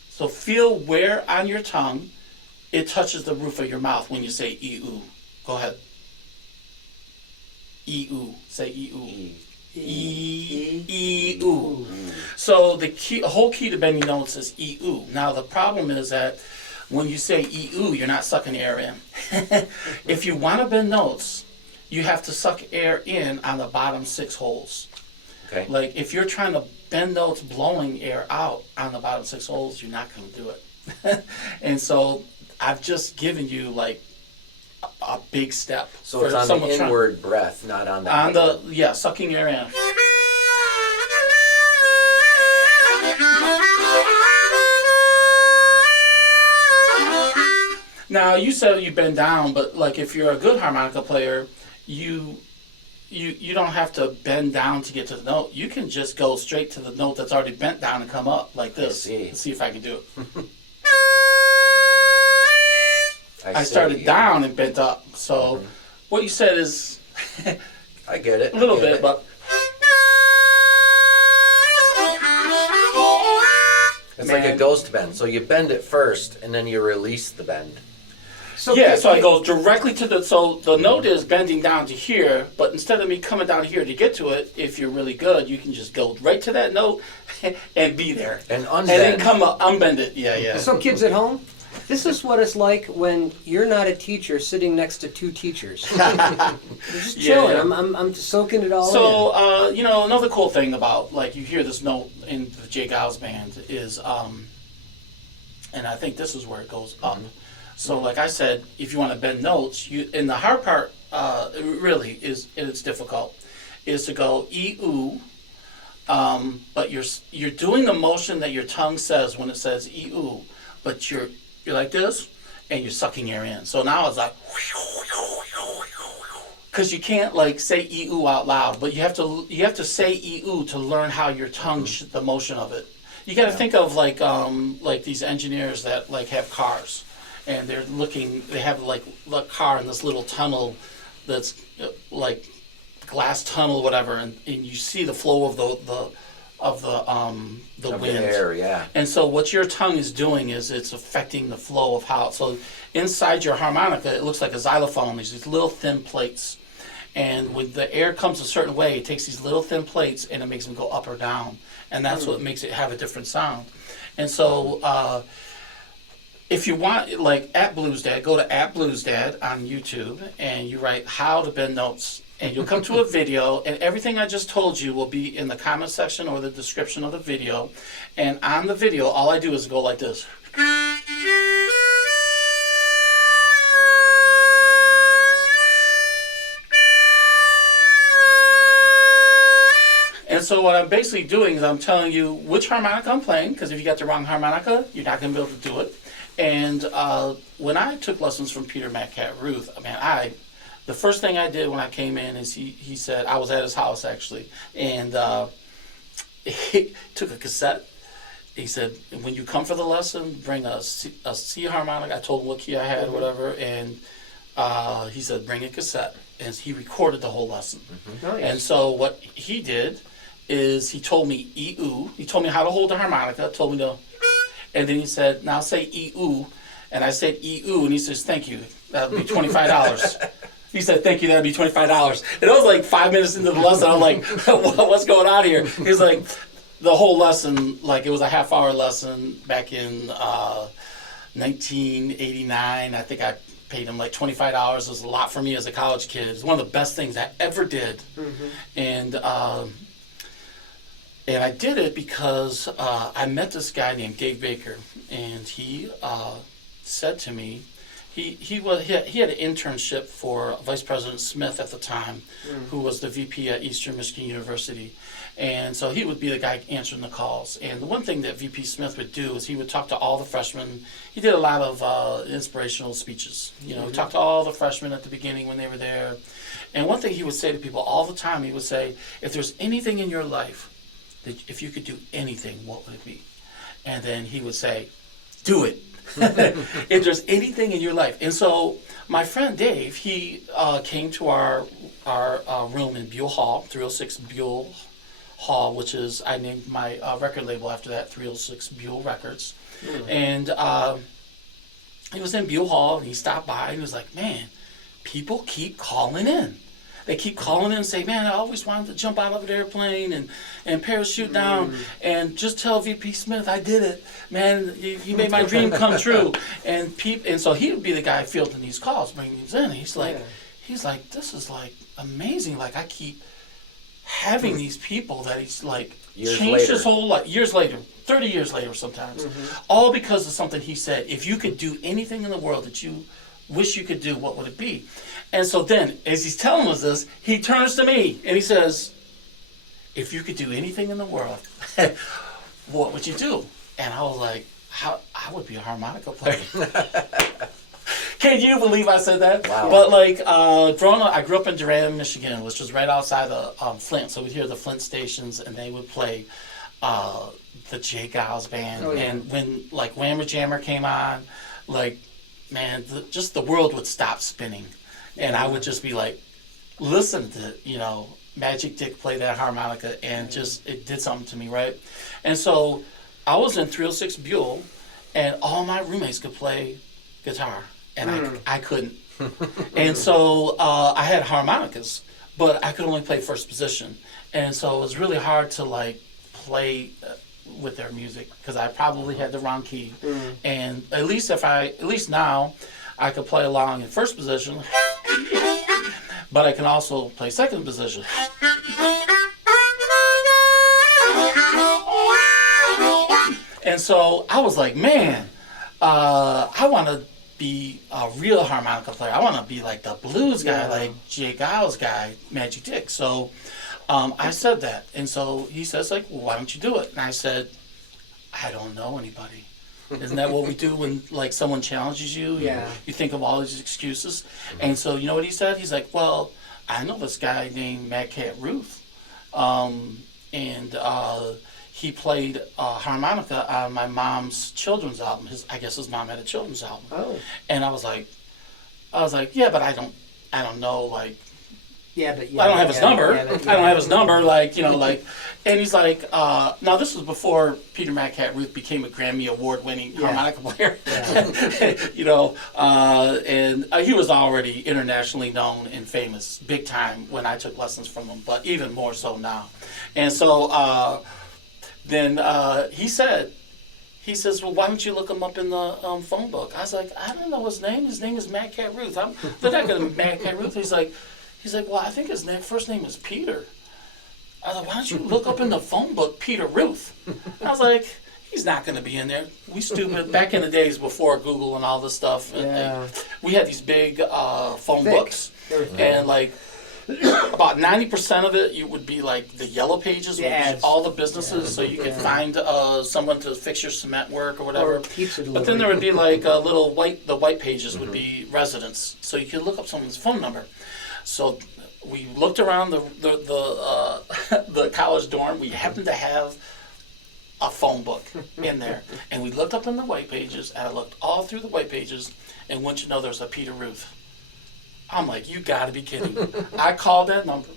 So feel where on your tongue it touches the roof of your mouth when you say E-oo. Go ahead. E-oo. Say E-oo. E-oo. So the whole key to bending notes is E-oo. Now the problem is that when you say E-oo, you're not sucking air in. If you want to bend notes, you have to suck air in on the bottom 6 holes. Okay. Like if you're trying to bend notes blowing air out on the bottom 6 holes, you're not going to do it. And so I've just given you like a big step. So it's on the inward breath, not on the sucking air in. Now you said you bend down, but like if you're a good harmonica player, you don't have to bend down to get to the note. You can just go straight to the note that's already bent down and come up like this. I see. Let's see if I can do it. I started down and bent up. So what you said is I get it. a little bit, but it's like a ghost bend. So you bend it first, and then you release the bend. So so I go directly to the note is bending down to here, but instead of me coming down here to get to it, if you're really good, you can just go right to that note and be there. And unbend. And then come up, unbend it. Yeah. So kids at home, this is what it's like when you're not a teacher sitting next to two teachers. You're just chilling. Yeah. I'm soaking it all in. So, another cool thing about, like, you hear this note in the Jay Giles band is, and I think this is where it goes up. So, like I said, if you want to bend notes, and the hard part, really is, and it's difficult, is to go E-oo, but you're doing the motion that your tongue says when it says E-oo, but you're like this, and you're sucking air in. So now it's like, because you can't like say E-oo out loud, but you have to say E-oo to learn how your tongue, the motion of it. You got to think of like these engineers that like have cars. And they have like a car in this little tunnel that's like glass tunnel, whatever, and you see the flow of the wind. The air, yeah. And so what your tongue is doing is it's affecting the flow of how. So inside your harmonica, it looks like a xylophone. There's these little thin plates, and when the air comes a certain way, it takes these little thin plates and it makes them go up or down, and that's what makes it have a different sound. And so. If you want, like at Bluesdad, go to @Bluesdad on YouTube and you write how to bend notes. And you'll come to a video, and everything I just told you will be in the comment section or the description of the video. And on the video, all I do is go like this. And so what I'm basically doing is I'm telling you which harmonica I'm playing, because if you got the wrong harmonica, you're not going to be able to do it. And when I took lessons from Peter Matcat Ruth, the first thing I did when I came in is he said, I was at his house actually, and he took a cassette. He said, when you come for the lesson, bring a C harmonica. I told him what key I had or whatever, and he said, bring a cassette. And he recorded the whole lesson. Nice. And so what he did is he told me E-oo. He told me how to hold the harmonica, told me to... And then he said, now say E-oo. And I said E-oo, and he says, thank you. That'll be $25. He said, thank you, that'll be $25. And it was like 5 minutes into the lesson. I'm like, what's going on here? He's like, the whole lesson, like it was a half-hour lesson back in 1989. I think I paid him like $25. It was a lot for me as a college kid. It was one of the best things I ever did. And I did it because I met this guy named Dave Baker, and he said to me, he had an internship for Vice President Smith at the time, who was the VP at Eastern Michigan University. And so he would be the guy answering the calls. And the one thing that VP Smith would do is he would talk to all the freshmen. He did a lot of inspirational speeches. He talked to all the freshmen at the beginning when they were there. And one thing he would say to people all the time, he would say, if there's anything in your life, that if you could do anything, what would it be? And then he would say, do it. If there's anything in your life. And so my friend Dave, he came to our room in Buell Hall, 306 Buell Hall, which is, I named my record label after that, 306 Buell Records. And he was in Buell Hall, and he stopped by, and he was like, man, people keep calling in. They keep calling in and say, man, I always wanted to jump out of an airplane and parachute down and just tell VP Smith I did it. Man, you made my dream come true. And so he would be the guy fielding these calls, bringing these in. He's like, this is like amazing. Like I keep having these people that he's like changed his whole life. Years later, 30 years later sometimes. All because of something he said. If you could do anything in the world that you wish you could do, what would it be? And so then, as he's telling us this, he turns to me and he says, if you could do anything in the world, what would you do? And I was like, I would be a harmonica player. Can you believe I said that? Wow. But like, growing up, I grew up in Durham, Michigan, which was right outside of Flint. So we'd hear the Flint stations and they would play the Jay Giles band. And when like Whammer Jammer came on, like, man, just the world would stop spinning, and I would just be like, listen to Magic Dick play that harmonica, and just it did something to me, right? And so I was in 306 Buell, and all my roommates could play guitar, and I couldn't. And so I had harmonicas, but I could only play first position, and so it was really hard to like play with their music because I probably had the wrong key. And at least now I could play along in first position, but I can also play second position. And so I was like, man, I want to be a real harmonica player. I want to be like the blues guy, like Jay Giles' guy, Magic Dick. So I said that. And so he says, like, well, why don't you do it? And I said, I don't know anybody. Isn't that what we do when like someone challenges you? Yeah. You think of all these excuses. And so you know what he said? He's like, well, I know this guy named Mad Cat Ruth. And he played harmonica on my mom's children's album. I guess his mom had a children's album. Oh. And I was like, yeah, but I don't know, like, Yeah, but I don't have his number. I don't have his number, like, like, and he's like, now this was before Peter Mad Cat Ruth became a Grammy Award-winning harmonica player, and he was already internationally known and famous, big time, when I took lessons from him, but even more so now. And so then he says, well, why don't you look him up in the phone book? I was like, I don't know his name. His name is Mad Cat Ruth. They're not going to Mad Cat Ruth. He's like, well, I think his first name is Peter. I was like, why don't you look up in the phone book Peter Ruth? I was like, he's not going to be in there. We stupid. Back in the days before Google and all this stuff, we had these big phone books, and like about 90% of it, would be like the yellow pages, which is all the businesses, so you could find someone to fix your cement work or whatever. Or pizza delivery. But then there would be like a little the white pages would be residents, so you could look up someone's phone number. So we looked around the college dorm. We happened to have a phone book in there, and we looked up in the white pages, and I looked all through the white pages, and wouldn't you know, there's a Peter Ruth. I'm like, you gotta be kidding me. I called that number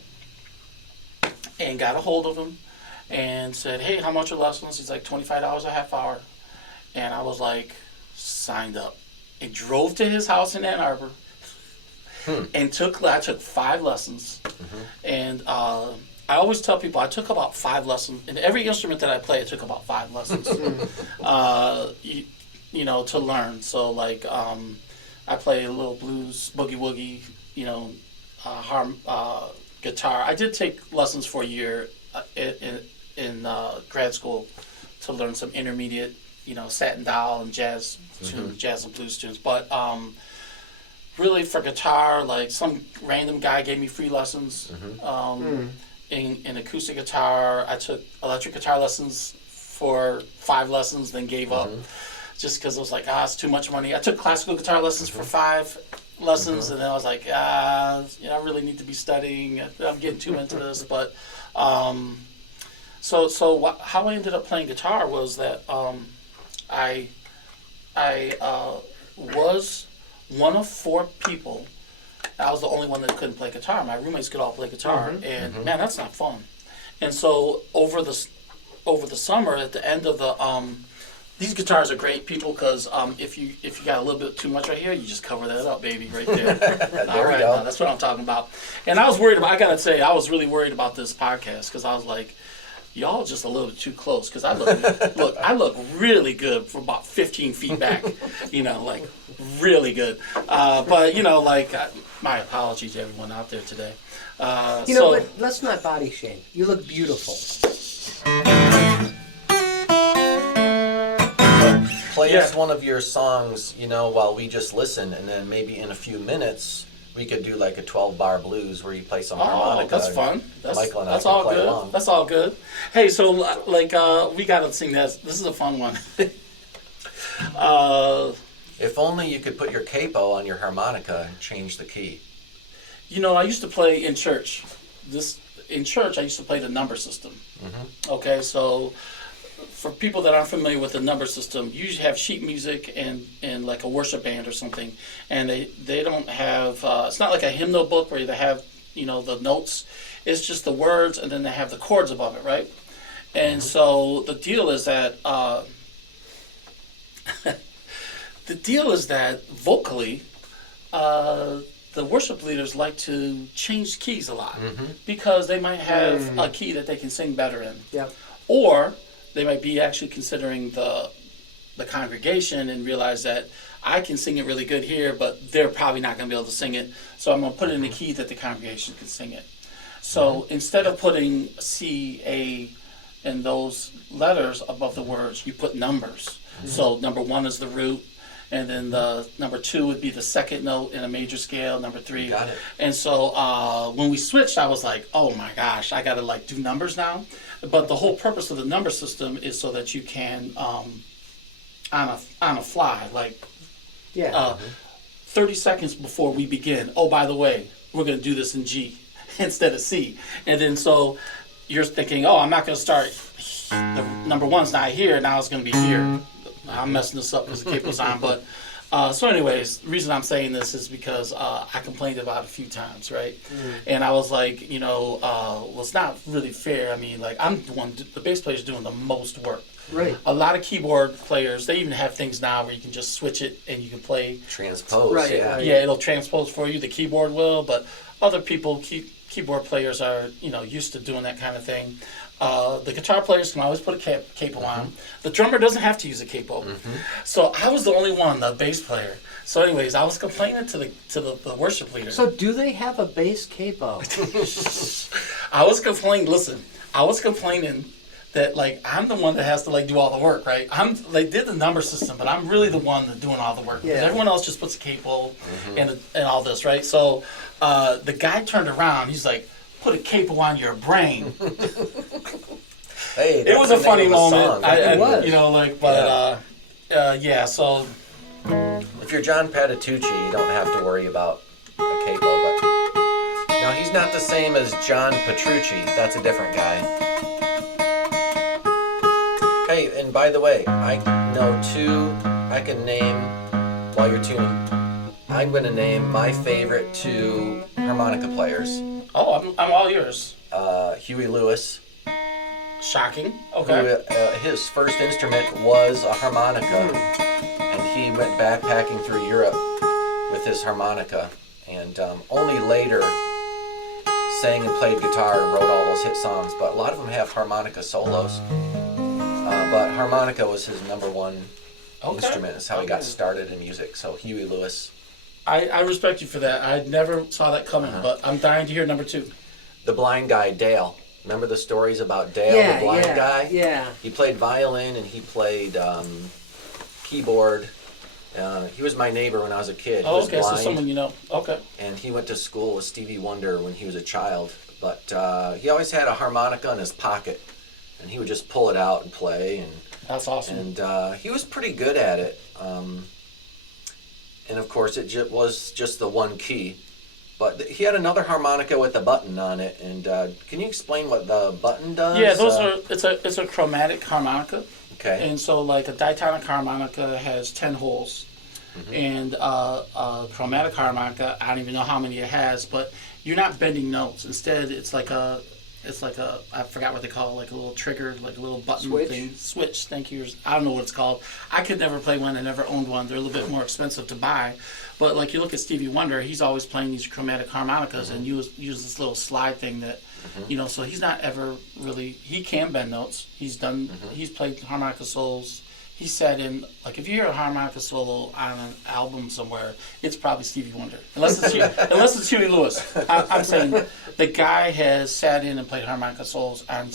and got a hold of him and said, hey, how much are lessons? He's like, $25 a half hour. And I was like, signed up. And drove to his house in Ann Arbor and I took 5 lessons. And I always tell people I took about 5 lessons. In every instrument that I play, I took about 5 lessons, to learn. So like, I play a little blues, boogie woogie, guitar. I did take lessons for a year in grad school to learn some intermediate, satin doll and jazz tunes, jazz and blues tunes. But really for guitar, like some random guy gave me free lessons. In acoustic guitar, I took electric guitar lessons for 5 lessons, then gave up. Just because I was like, it's too much money. I took classical guitar lessons for 5 lessons, and then I was like, I really need to be studying. I'm getting too into this. But how I ended up playing guitar was that I was one of 4 people. I was the only one that couldn't play guitar. My roommates could all play guitar, and man, that's not fun. And so over the summer, at the end of the these guitars are great, people, because if you got a little bit too much right here, you just cover that up, baby, right there. All right, now, that's what I'm talking about. And I was worried about. I gotta say, I was really worried about this podcast because I was like, y'all just a little bit too close. Because I look really good from about 15 feet back, like really good. But my apology to everyone out there today. But let's not body shame. You look beautiful. Play us one of your songs, while we just listen, and then maybe in a few minutes we could do like a 12-bar blues where you play some harmonica. That's fun. Michael and that's I can all play good. along. That's all good. Hey, so we gotta sing this. This is a fun one. If only you could put your capo on your harmonica and change the key. I used to play in church. In church, I used to play the number system. Okay, so for people that aren't familiar with the number system, you usually have sheet music and like a worship band or something, and they don't have. It's not like a hymnal book where they have the notes. It's just the words, and then they have the chords above it, right? And so the deal is that vocally, the worship leaders like to change keys a lot because they might have a key that they can sing better in. Yep. Or they might be actually considering the congregation and realize that I can sing it really good here, but they're probably not going to be able to sing it. So I'm going to put it in a key that the congregation can sing it. So instead of putting C, A, and those letters above the words, you put numbers. So number 1 is the root, and then the number 2 would be the second note in a major scale, number 3. Got it. And so when we switched, I was like, oh my gosh, I got to do numbers now. But the whole purpose of the number system is so that you can, on a fly, 30 seconds before we begin, oh, by the way, we're going to do this in G instead of C. And then so you're thinking, oh, I'm not going to start, the number 1's not here, now it's going to be here. I'm messing this up because the capo's on. But so anyways, the reason I'm saying this is because I complained about it a few times, right? And I was like, well, it's not really fair. I mean, I'm the bass player's doing the most work. Right. A lot of keyboard players, they even have things now where you can just switch it and you can play. Transpose, Right, yeah. right. Yeah, it'll transpose for you. The keyboard will, but other people, keyboard players are, used to doing that kind of thing. The guitar players can always put a capo on. The drummer doesn't have to use a capo. So I was the only one, the bass player. So anyways, I was complaining to the worship leader. So do they have a bass capo? I was complaining that I'm the one that has to do all the work, right? They did the number system, but I'm really the one that's doing all the work. Yeah. Because everyone else just puts a capo and all this, right? So the guy turned around, he's like, put a capo on your brain. Hey, It was a funny moment. It was. Yeah, so If you're John Patitucci, you don't have to worry about a capo, but now he's not the same as John Petrucci. That's a different guy. Hey, and by the way, I know I can name, while you're tuning, I'm going to name my favorite 2 harmonica players. I'm all yours. Huey Lewis, Shocking. Okay. who his first instrument was a harmonica, and he went backpacking through Europe with his harmonica, and only later sang and played guitar and wrote all those hit songs, but a lot of them have harmonica solos. But harmonica was his number 1 instrument. Is how he got started in music. So Huey Lewis. I respect you for that. I never saw that coming, but I'm dying to hear number 2. The blind guy, Dale. Remember the stories about Dale, the blind guy? Yeah. He played violin and he played keyboard. He was my neighbor when I was a kid. He Oh, was okay, blind, so someone you know. Okay. and he went to school with Stevie Wonder when he was a child. But he always had a harmonica in his pocket, and he would just pull it out and play. And That's awesome. And he was pretty good at it. And of course, it was just the 1 key. But he had another harmonica with a button on it. And can you explain what the button does? Yeah, it's a chromatic harmonica. Okay. And so a diatonic harmonica has 10 holes. And a chromatic harmonica, I don't even know how many it has, but you're not bending notes. Instead, it's like a I forgot what they call it, a little trigger, a little button Switch? thing. Switch, thank you. I don't know what it's called. I could never play one. I never owned one. They're a little bit more expensive to buy. But you look at Stevie Wonder, he's always playing these chromatic harmonicas and use this little slide thing that, so he's not ever really, he can bend notes. He's played harmonica solos. He sat in, if you hear a harmonica solo on an album somewhere, it's probably Stevie Wonder. Unless it's Huey Lewis. I'm saying the guy has sat in and played harmonica solos on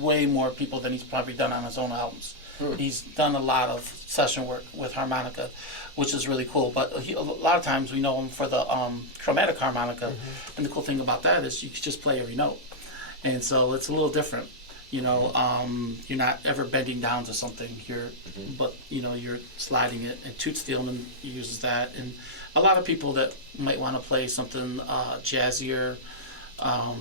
way more people than he's probably done on his own albums. He's done a lot of session work with harmonica, which is really cool. But a lot of times we know him for the chromatic harmonica. And the cool thing about that is you can just play every note. And so it's a little different. You're not ever bending down to something. But you're sliding it. And Toots Thielman uses that, and a lot of people that might want to play something jazzier,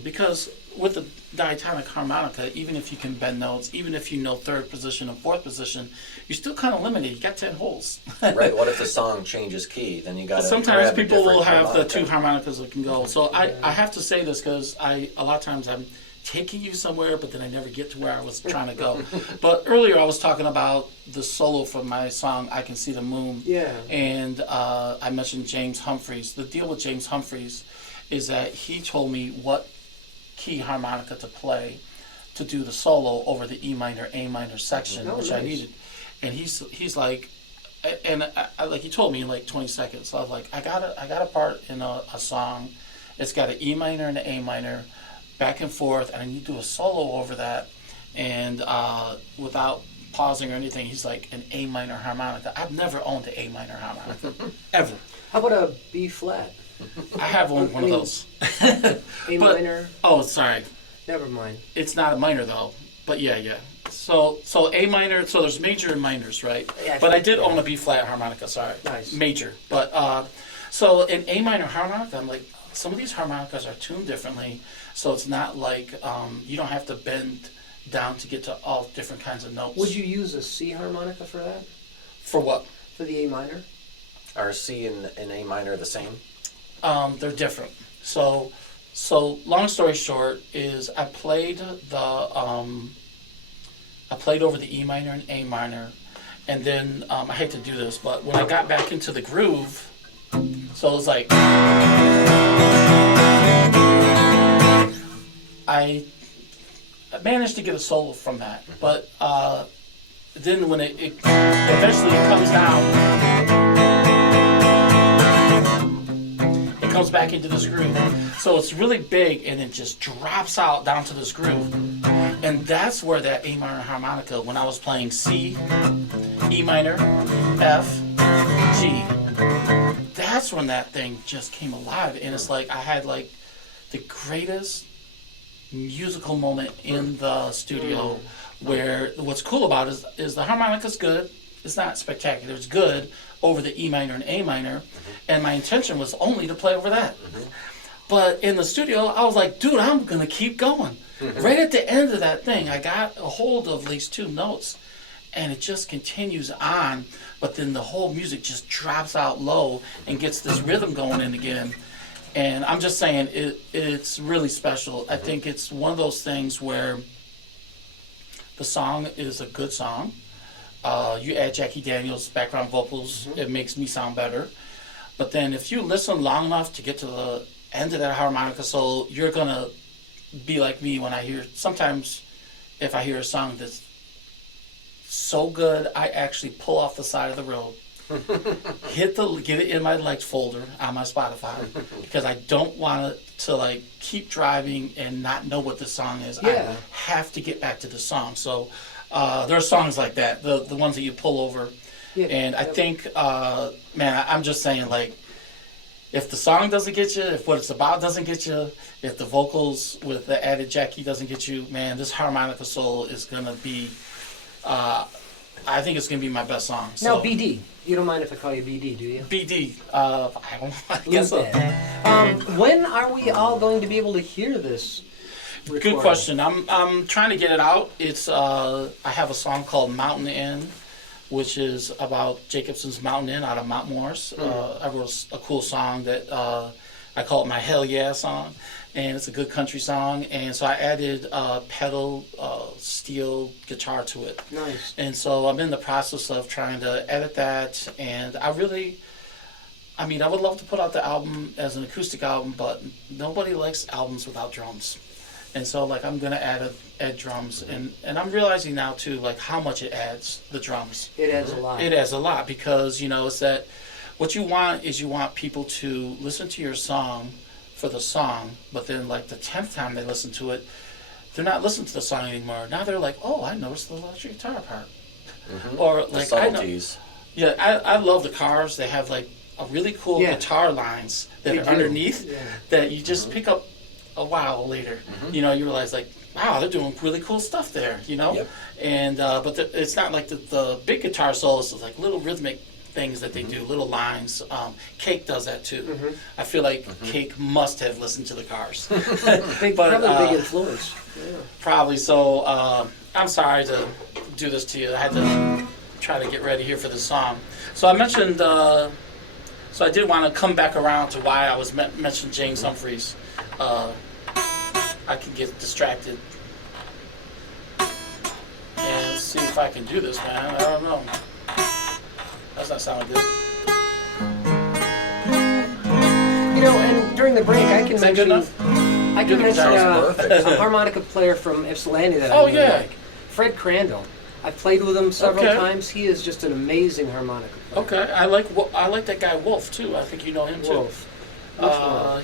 because with the diatonic harmonica, even if you can bend notes, even if you know third position and fourth position, you're still kind of limited. You got 10 holes. Right. What if the song changes key? Then you got to. Sometimes people will have the two harmonicas that can go. So I have to say this because a lot of times I'm taking you somewhere, but then I never get to where I was trying to go. But earlier I was talking about the solo from my song "I Can See the Moon." Yeah. And I mentioned James Humphreys. The deal with James Humphreys is that he told me what key harmonica to play to do the solo over the E minor, A minor section, which I needed. And he's like, and I like he told me in like 20 seconds. So I was like, I got a part in a song. It's got an E minor and an A minor, back and forth, and I need to do a solo over that. And without pausing or anything, he's like, an A minor harmonica. I've never owned an A minor harmonica, ever. How about a B flat? I have one of those. A minor? Oh, sorry. Never mind. It's not a minor though, but yeah. So A minor. So there's major and minors, right? Yeah, but I did own a B flat harmonica. Sorry. Nice. Major, but so an A minor harmonica, I'm like, some of these harmonicas are tuned differently, so it's not like you don't have to bend down to get to all different kinds of notes. Would you use a C harmonica for that? For what? For the A minor? Are C and A minor the same? They're different. So long story short is I played over the E minor and A minor, and then I hate to do this, but when I got back into the groove, so it was like I managed to get a solo from that, but then when it eventually comes down. Comes back into this groove. So it's really big and it just drops out down to this groove. And that's where that A minor harmonica, when I was playing C, E minor, F, G, that's when that thing just came alive. And it's like I had like the greatest musical moment in the studio where what's cool about it is the harmonica's good. It's not spectacular. It's good over the E minor and A minor, and my intention was only to play over that. But in the studio, I was like, dude, I'm gonna keep going. Right at the end of that thing, I got a hold of at least two notes, and it just continues on, but then the whole music just drops out low and gets this rhythm going in again. And I'm just saying, it's really special. I think it's one of those things where the song is a good song. You add Jackie Daniels' background vocals, it makes me sound better. But then if you listen long enough to get to the end of that harmonica solo, you're going to be like me when I hear, sometimes if I hear a song that's so good, I actually pull off the side of the road, get it in my liked folder on my Spotify, because I don't want to like keep driving and not know what the song is. Yeah. I have to get back to the song. So there are songs like that, the ones that you pull over. Yeah. And I think, man, I'm just saying, like, if the song doesn't get you, if what it's about doesn't get you, if the vocals with the added Jackie doesn't get you, man, this harmonica solo is going to be, I think it's going to be my best song. So. Now, BD. You don't mind if I call you BD, do you? BD. I don't know. I guess so. When are we all going to be able to hear this recording? Good question. I'm trying to get it out. It's I have a song called Mountain Inn, which is about Jacobson's Mountain Inn out of Mount Morris. I wrote a cool song that I call it my Hell Yeah song, and it's a good country song. And so I added pedal steel guitar to it. Nice. And so I'm in the process of trying to edit that, and I would love to put out the album as an acoustic album, but nobody likes albums without drums. And so, like, I'm gonna add drums, and I'm realizing now too, like, how much it adds, the drums. It adds a lot. It adds a lot, because it's that what you want is you want people to listen to your song for the song, but then like the 10th time they listen to it, they're not listening to the song anymore. Now they're like, oh, I noticed the electric guitar part, or like the subtleties. I love the Cars. They have like a really cool guitar lines that are underneath that you just pick up a while later. You realize, like, wow, they're doing really cool stuff there, Yep. And but it's not like the big guitar solos. It's like little rhythmic things that they do, little lines. Cake does that too. Mm-hmm. I feel like Cake must have listened to the Cars. Big, But, probably big influence. Yeah. Probably so. I'm sorry to do this to you. I had to try to get ready here for this song. So I mentioned, so I did want to come back around to why I was mentioning James Humphreys. I can get distracted and see if I can do this, man. I don't know. That's not sounding good. You know, and during the break, I can Is that good mention. enough? I can mention Sounds perfect. a harmonica player from Ypsilanti that I Oh, really yeah. like. Fred Crandall. I've played with him several Okay. times. He is just an amazing harmonica player. Okay, I like that guy Wolf too. I think you know him too. Wolf. Which one?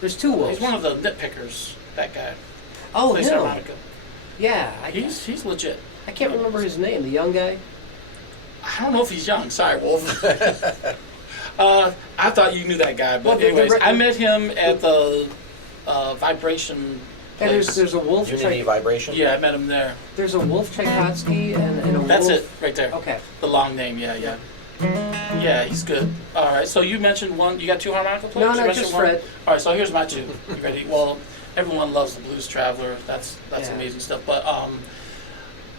There's two Wolves. He's one of the nitpickers. That guy Oh, plays him. harmonica. Yeah. He's legit. I can't remember his name. The young guy. I don't know if he's young. Sorry, Wolf. I thought you knew that guy, Well, but the anyways, record- I met him at the Vibration And place. there's a Wolf. Unity Vibration? Yeah, I met him there. There's a Wolf Tchaikovsky and a That's Wolf. it, right there. Okay. The long name, yeah. Yeah, he's good. All right, so you mentioned one. You got two harmonica players? No, You no, mentioned just one? Fred. All right, so here's my two. You ready? Well, everyone loves the Blues Traveler. That's Yeah. amazing stuff. But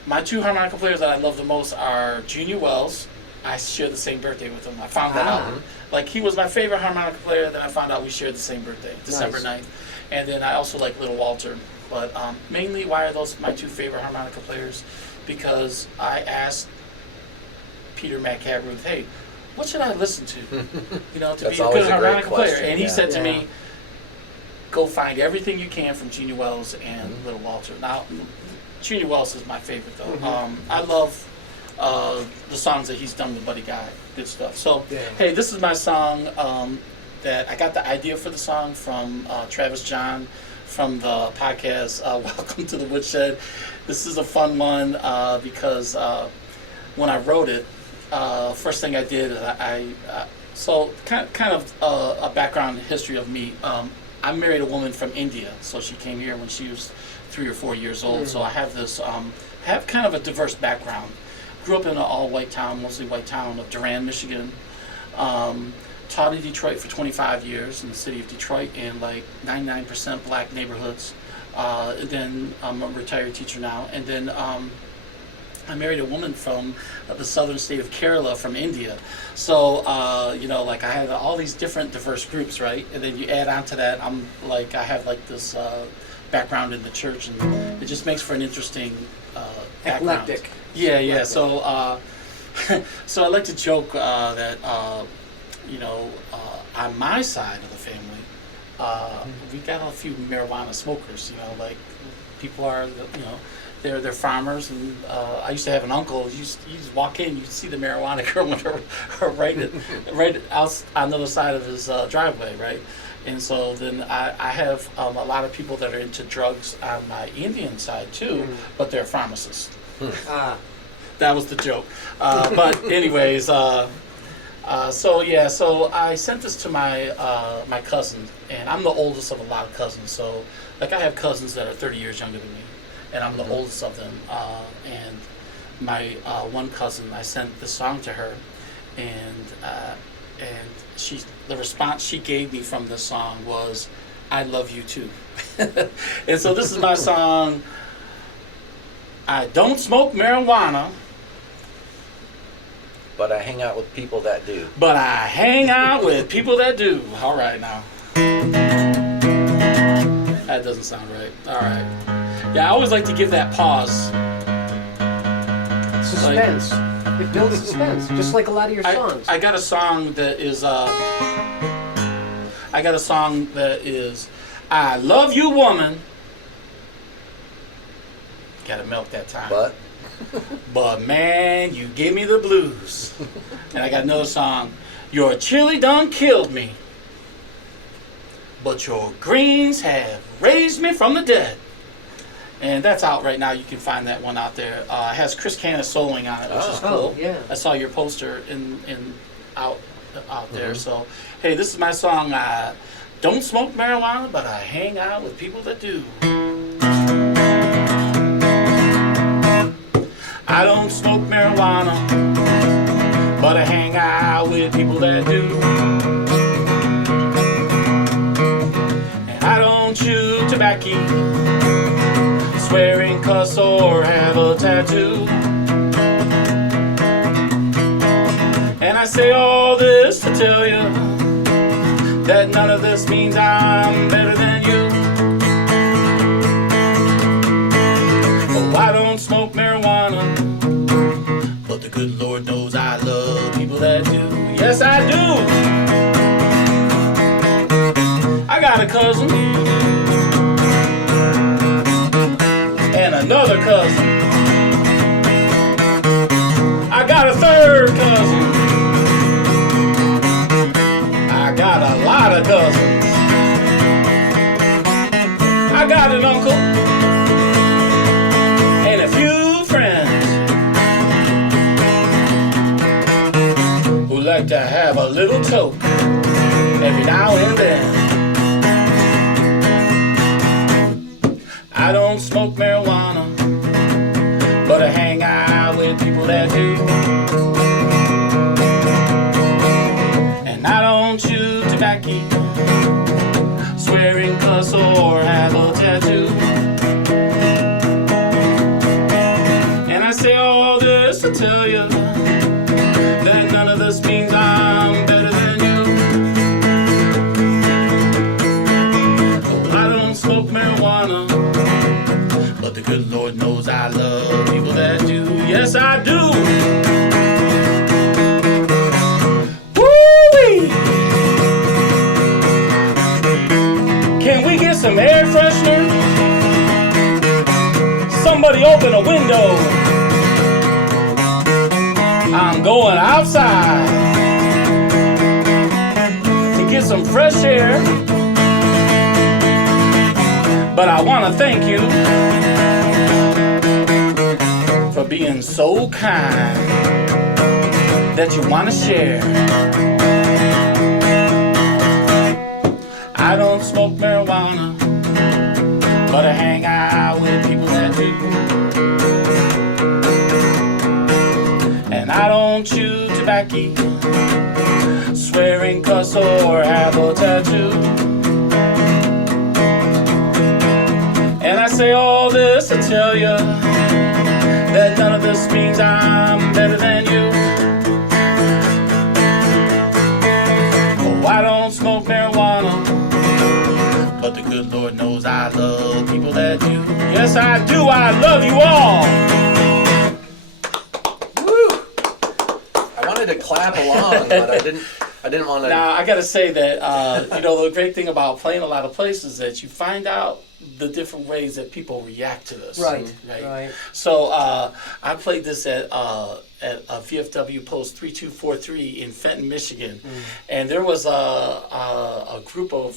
my two harmonica players that I love the most are Junior Wells. I share the same birthday with him. I found that out. Like, he was my favorite harmonica player, then I found out we shared the same birthday, December Nice. 9th. And then I also like Little Walter. But mainly, why are those my two favorite harmonica players? Because I asked Peter McCaruth, hey, what should I listen to? You know, to That's be a always good a great harmonica player. question, And he yeah. said to Yeah. me, go find everything you can from Junior Wells and Little Walter. Now, Junior Wells is my favorite, though. I love the songs that he's done with Buddy Guy. Good stuff. So, Yeah. hey, this is my song that I got the idea for the song from Travis John from the podcast Welcome to the Woodshed. This is a fun one because when I wrote it, first thing I did, so kind of a background history of me. I married a woman from India, so she came here when she was 3 or 4 years old. So I have this, have kind of a diverse background. Grew up in an all-white town, mostly white town of Durand, Michigan. Taught in Detroit for 25 years in the city of Detroit in like 99% black neighborhoods. And then I'm a retired teacher now. And then I married a woman from the southern state of Kerala from India. So, you know, like I had all these different diverse groups, right? And then you add on to that, I have like this background in the church, and it just makes for an interesting background. Eclectic. Yeah. So, so I like to joke that, you know, on my side of the family, we got a few marijuana smokers. You know, like people are, you know, they're farmers, and I used to have an uncle. You just walk in, you see the marijuana growing right out on the other side of his driveway, right? And so then I have a lot of people that are into drugs on my Indian side too, but they're pharmacists. That was the joke. But anyways, so I sent this to my my cousin, and I'm the oldest of a lot of cousins. So like I have cousins that are 30 years younger than me, and I'm the oldest of them. And my one cousin, I sent this song to her, and the response she gave me from this song was, "I love you too." And so this is my song. I don't smoke marijuana, But I hang out with people that do. but I hang out with people that do. All right now. That doesn't sound right. All right. Yeah, I always like to give that pause. Suspense. It builds suspense, just like a lot of your songs. I got a song that is I love you, woman. Gotta milk that time. But man, you give me the blues. And I got another song. Your chili done killed me, but your greens have raised me from the dead. And that's out right now. You can find that one out there. It has Chris Canis soloing on it, which is cool. Yeah. I saw your poster out there. So, hey, this is my song. I don't smoke marijuana, but I hang out with people that do. I don't smoke marijuana, but I hang out out with people that do. And I don't chew tobacco, swearing, cuss, or have a tattoo. And I say all this to tell you that none of this means I'm better than you. Oh, I don't smoke marijuana, but the good Lord knows I love people that do. Yes, I do. I got a cousin and another cousin. I got a third cousin. I got a lot of cousins. I got an uncle and a few friends who like to have a little toke every now and then. I don't smoke marijuana, but I hang out with people that do. And I don't chew tobacco, swearing, cuss, or have a tattoo. And I say all this to tell you that none of this means I'm better than you. Oh, I don't smoke marijuana, but the good Lord knows I love people that do. Yes, I do. Woo-wee! Can we get some air freshener? Somebody open a window. I'm going outside to get some fresh air. But I want to thank you for being so kind that you want to share. I don't smoke marijuana, but I hang out with people that do. And I don't chew tobacco, swearing, cuss, or have a tattoo. And I say all this to tell you that none of this means I'm better than you. Oh, I don't smoke marijuana, but the good Lord knows I love people that do. Yes, I do. I love you all. Woo! I wanted to clap along, but I didn't want to. Now, I got to say that, the great thing about playing a lot of places is that you find out the different ways that people react to this. Right. So I played this at VFW Post 3243 in Fenton, Michigan, and there was a group, a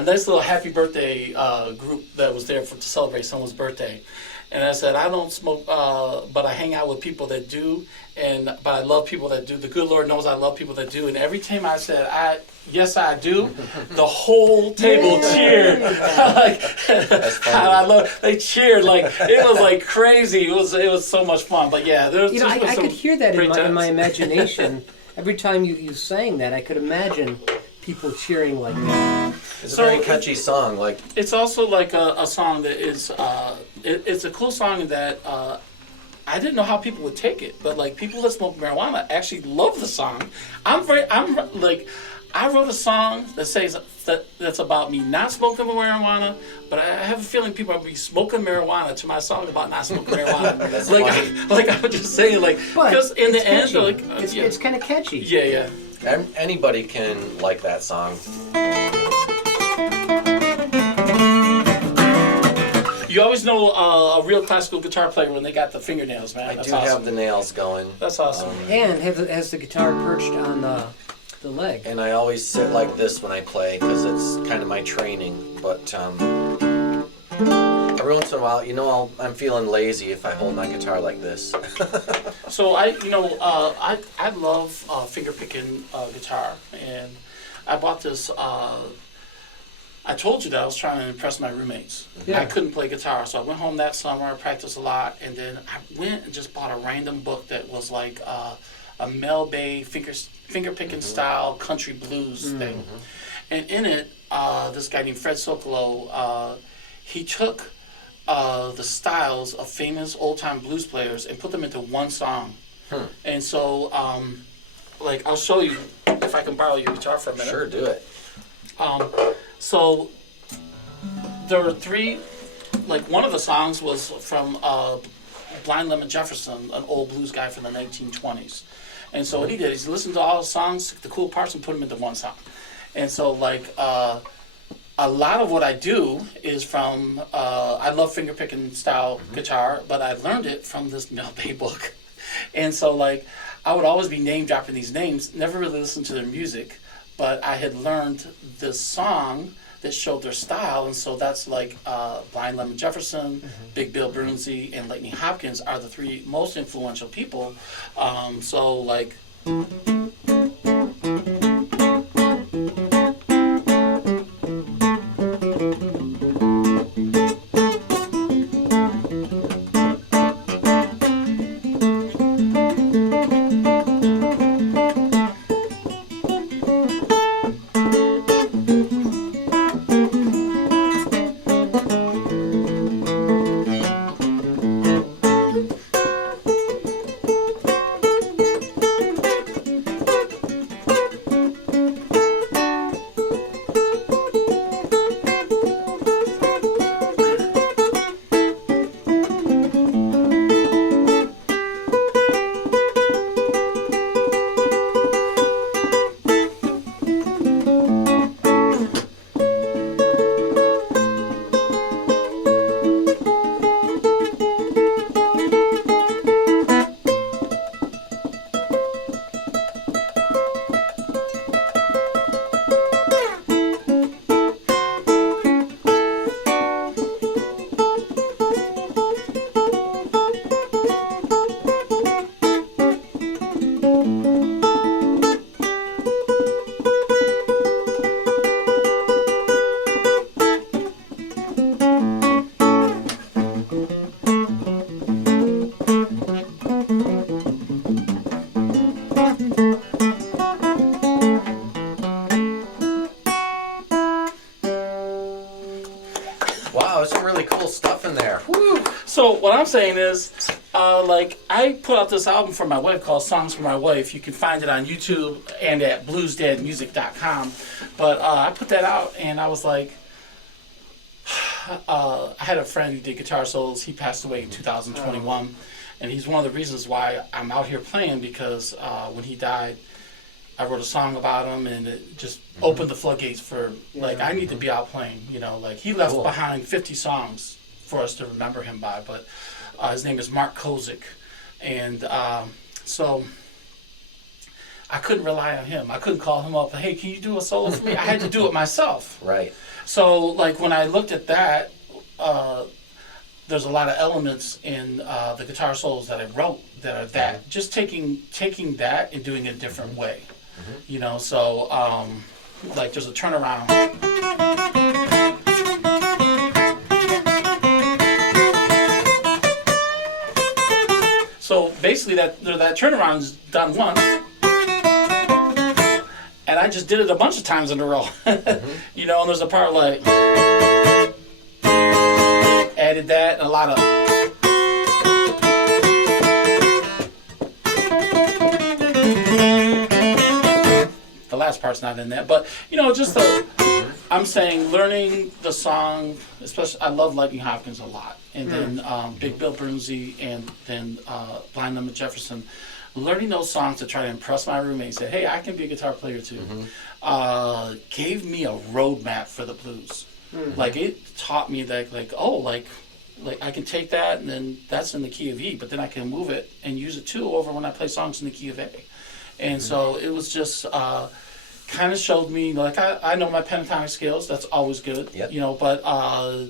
nice little happy birthday group that was there to celebrate someone's birthday. And I said, I don't smoke, but I hang out with people that do, but I love people that do. The good Lord knows I love people that do. And every time I said, yes, I do, the whole table cheered. They cheered like it was like crazy. It was so much fun. But yeah, I could hear that in my imagination. Every time you sang that, I could imagine people cheering like that. It's a very catchy song. Like it's also like a song that is it's a cool song that I didn't know how people would take it, but like people that smoke marijuana actually love the song. I wrote a song that says that's about me not smoking marijuana, but I have a feeling people are be smoking marijuana to my song about not smoking marijuana. like I was just saying, because in the end, it's kind of catchy. Yeah. anybody can like that song. You always know a real classical guitar player when they got the fingernails, man. I do have the nails going. That's awesome. And has the guitar perched on the leg. And I always sit like this when I play because it's kind of my training. But every once in a while, I'm feeling lazy if I hold my guitar like this. So I love finger picking guitar, and I bought this. I told you that I was trying to impress my roommates. Yeah. I couldn't play guitar, so I went home that summer, I practiced a lot, and then I went and just bought a random book that was like a a Mel Bay finger picking style country blues thing. And in it, this guy named Fred Sokolow, he took the styles of famous old time blues players and put them into one song. And so, like, I'll show you if I can borrow your guitar for a minute. Sure, do it. So there were three. Like, one of the songs was from Blind Lemon Jefferson, an old blues guy from the 1920s. And so what he did is he listened to all the songs, the cool parts, and put them into one song. And so, like, a lot of what I do is from, I love finger-picking style guitar, but I learned it from this Mel Bay book. And so, like, I would always be name-dropping these names, never really listened to their music, but I had learned this song that showed their style, and so that's like Blind Lemon Jefferson, Big Bill Brunsey, and Lightning Hopkins are the three most influential people. So, like... So what I'm saying is, like, I put out this album for my wife called Songs for My Wife. You can find it on YouTube and at bluesdadmusic.com. But I put that out, and I was like, I had a friend who did guitar solos. He passed away in 2021, and he's one of the reasons why I'm out here playing, because when he died, I wrote a song about him, and it just opened the floodgates for, like, I need to be out playing, you know. Like, he left behind 50 songs for us to remember him by, but his name is Mark Kozik, and so I couldn't rely on him. I couldn't call him up, hey, can you do a solo for me? I had to do it myself. Right. So, like, when I looked at that, there's a lot of elements in the guitar solos that I wrote that are that, just taking that and doing it a different way, you know. So, like, there's a turnaround. So basically, that turnaround's done once, and I just did it a bunch of times in a row. You know, and there's a part like added that, and a lot of the last part's not in there, but you know, just I'm saying learning the song, especially I love Lightning Hopkins a lot. And then Big Bill Brunsey, and then Blind Lemon Jefferson. Learning those songs to try to impress my roommate and say, hey, I can be a guitar player too, gave me a roadmap for the blues. Like, it taught me that, like, oh, like I can take that, and then that's in the key of E, but then I can move it and use it too over when I play songs in the key of A. And so it was just kind of showed me, like, I know my pentatonic scales, that's always good, you know, but I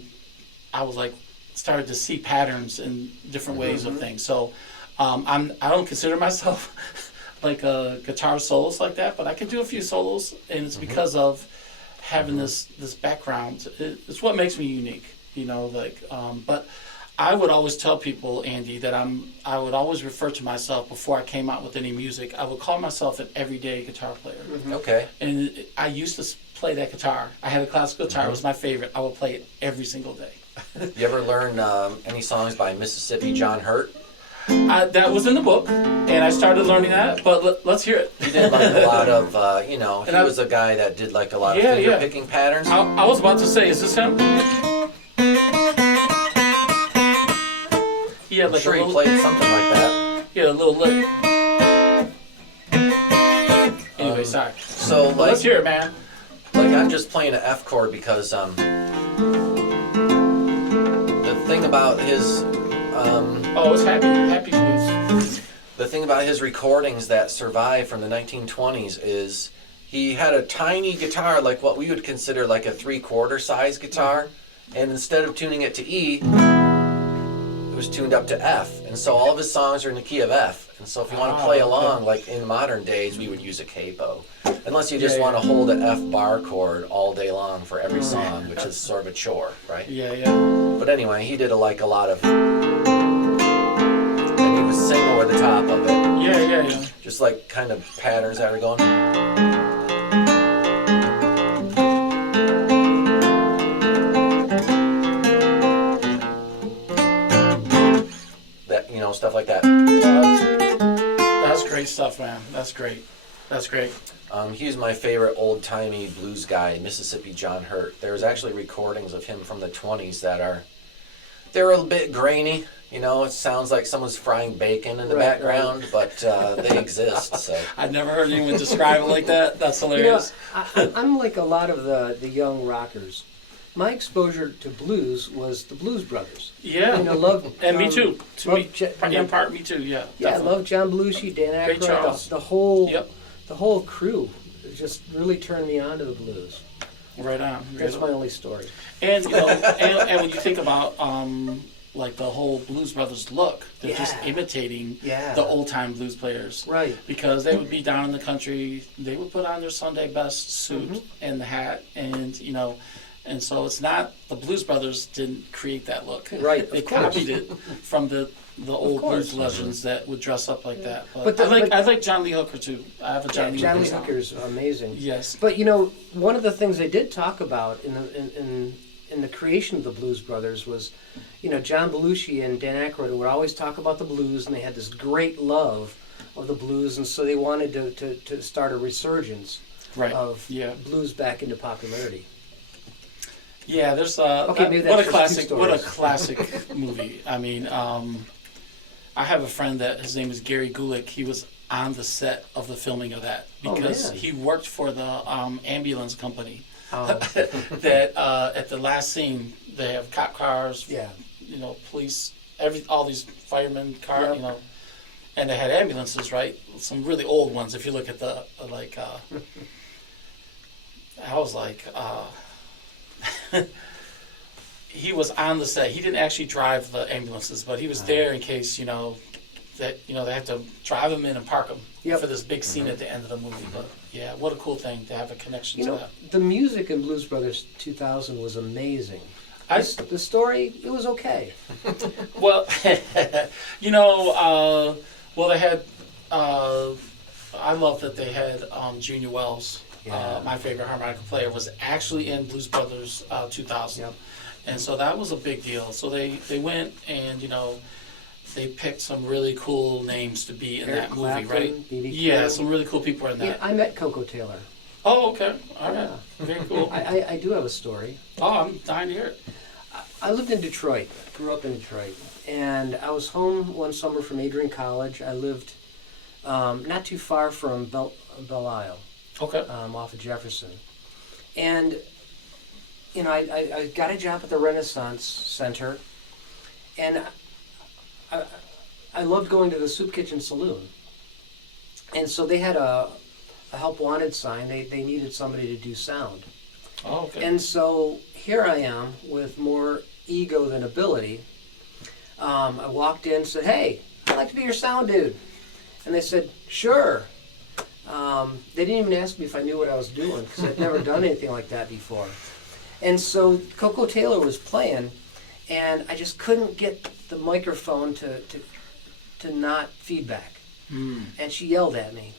was like, started to see patterns in different ways of things. So I don't consider myself like a guitar soloist like that, but I can do a few solos, and it's because of having this background. It's what makes me unique, you know. Like, but I would always tell people, Andy, that I would always refer to myself before I came out with any music. I would call myself an everyday guitar player. Mm-hmm. Okay. And I used to play that guitar. I had a classical guitar. It was my favorite. I would play it every single day. You ever learn any songs by Mississippi John Hurt? That was in the book, and I started learning that, but let's hear it. He did like a lot of, he was a guy that did like a lot of finger picking patterns. I was about to say, is this him? He had I'm like sure a he little, played something like that. he had a little lick. Anyway, sorry. So But let's like, hear it, man. I'm just playing an F chord because the thing about his Oh, it's happy blues. the thing about his recordings that survive from the 1920s is he had a tiny guitar, like what we would consider like a 3/4 size guitar, and instead of tuning it to E, it was tuned up to F, and so all of his songs are in the key of F. And so if you want to play along, like in modern days, we would use a capo, unless you just want to hold an F bar chord all day long for every song, which is sort of a chore, right? Yeah. But anyway, he did a lot of, and he would sing over the top of it. Yeah. Just like kind of patterns that were going. That, stuff like that. That's great stuff, man. That's great. He's my favorite old-timey blues guy, Mississippi John Hurt. There's actually recordings of him from the 20s they're a bit grainy. It sounds like someone's frying bacon in the background, but they exist. So I've never heard anyone describe it like that. That's hilarious. I'm like a lot of the young rockers. My exposure to blues was the Blues Brothers. Yeah. Love And me too. In part, me too. Yeah. Yeah, I definitely. love John Belushi, Dan Ray Charles. Aykroyd, the whole crew. It just really turned me on to the blues. Right on. That's my only story. And and when you think about like the whole Blues Brothers look, they're just imitating the old time blues players. Right. Because they would be down in the country, they would put on their Sunday best suit and the hat, and so it's not the Blues Brothers didn't create that look. Right. They of course. copied it from the old course. blues legends that would dress up like that. But I like John Lee Hooker too. I have a John Lee John Lee Hooker song. Hooker's amazing. Yes. But one of the things they did talk about in the creation of the Blues Brothers was, John Belushi and Dan Aykroyd would always talk about the blues, and they had this great love of the blues, and so they wanted to start a resurgence of blues back into popularity. Yeah, there's maybe what that's a just two classic stories. movie. I mean, I have a friend that his name is Gary Gulick. He was on the set of the filming of that because he worked for the ambulance company. That at the last scene they have cop cars, police, all these firemen cars, and they had ambulances, right? Some really old ones. If you look at the I was like. He was on the set. He didn't actually drive the ambulances, but he was there in case, that they have to drive them in and park them for this big scene at the end of the movie. But yeah, what a cool thing to have a connection to that. The music in Blues Brothers 2000 was amazing. The story, it was okay. Well, well they had. I love that they had Junior Wells. My favorite harmonica player was actually in Blues Brothers 2000. Yep. And so that was a big deal. So they went and, they picked some really cool names to be in Eric that movie, Clapton, right? B.B. Yeah, King. some really cool people are in that. Yeah, I met Coco Taylor. Oh, okay. All right. Very cool. I do have a story. Oh, I'm dying to hear it. I lived in Detroit, grew up in Detroit, and I was home one summer from Adrian College. I lived not too far from Belle Isle. Okay. Off of Jefferson. And, I got a job at the Renaissance Center, and I loved going to the Soup Kitchen Saloon. And so they had a help wanted sign. They needed somebody to do sound. Oh, okay. And so here I am with more ego than ability. I walked in and said, "Hey, I'd like to be your sound dude." And they said, "Sure." They didn't even ask me if I knew what I was doing because I'd never done anything like that before. And so Coco Taylor was playing, and I just couldn't get the microphone to not feedback. And she yelled at me.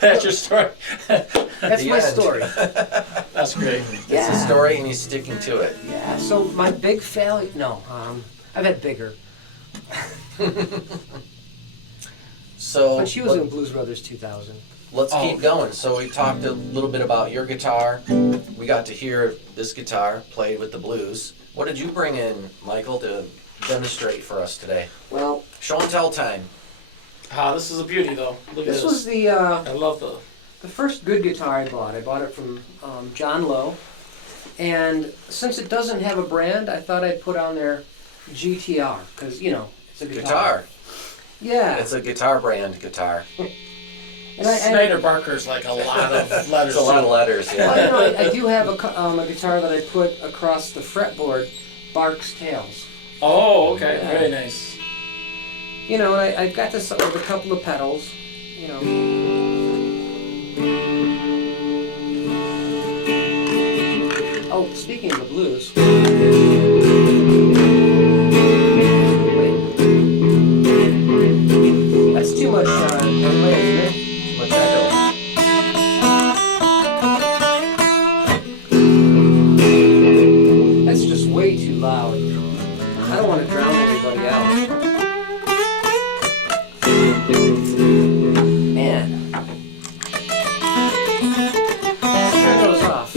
That's your story. That's my end. story. That's great. It's a story, and he's sticking to it. Yeah, so my big failure, no, I've had bigger. So But she was in Blues Brothers 2000. let's keep going. So we talked a little bit about your guitar. We got to hear this guitar played with the blues. What did you bring in, Michael, to demonstrate for us today? Well, Show and tell time. This is a beauty, though. Look at this this. was the I love the first good guitar I bought. I bought it from John Lowe. And since it doesn't have a brand, I thought I'd put on there GTR, because, it's a guitar. Yeah. It's a guitar brand guitar. And Snyder Barker's like a lot of letters. It's a lot of letters, yeah. Well, I do have a guitar that I put across the fretboard, Barks Tales. Oh, okay. Yeah. Very nice. And I've got this with a couple of pedals, Oh, speaking of the blues. Wait. That's too much delay, isn't it? Too much echo. That's just way too loud. I don't want to drown everybody out. Man. Let's turn those off.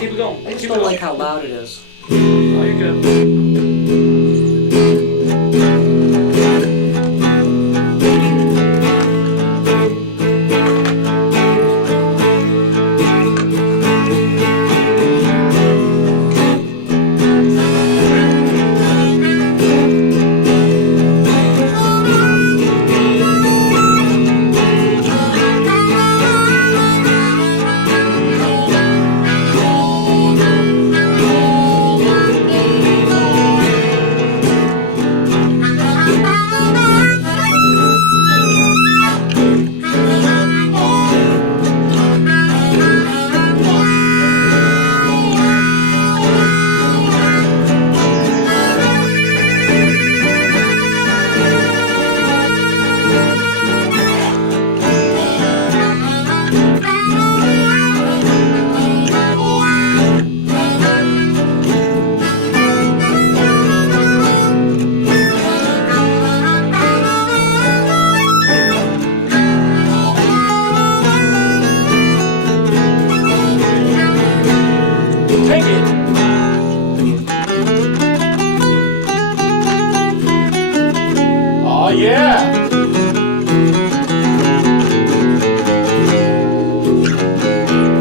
Keep it going. I just Keep don't it like how loud it is. Oh, you're good. Take it. Oh, yeah.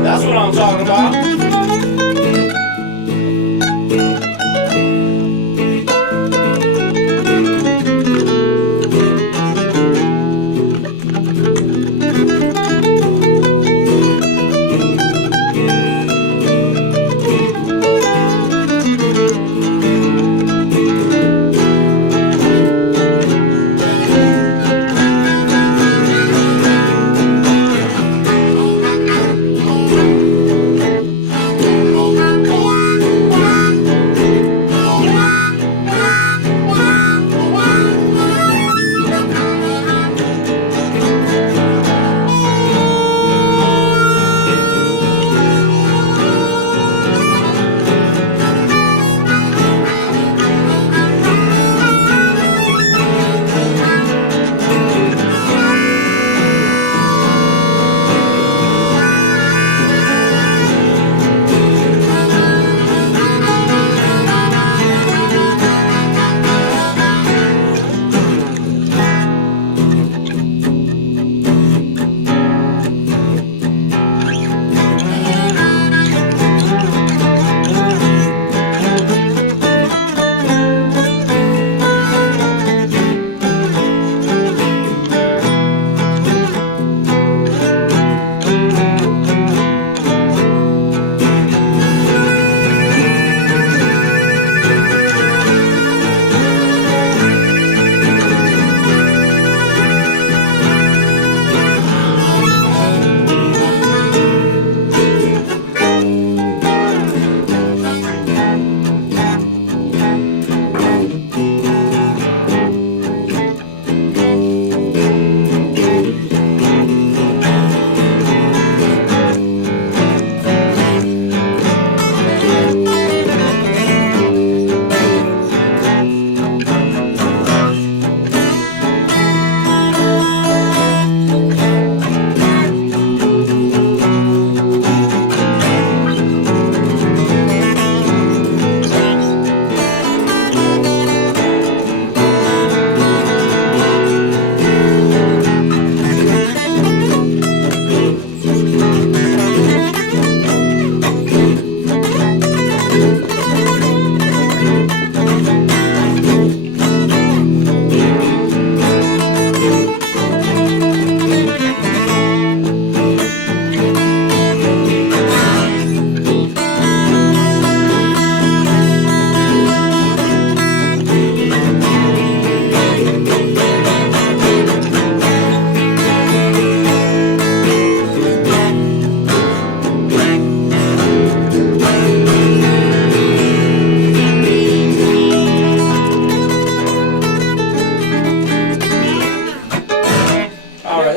That's what I'm talking about.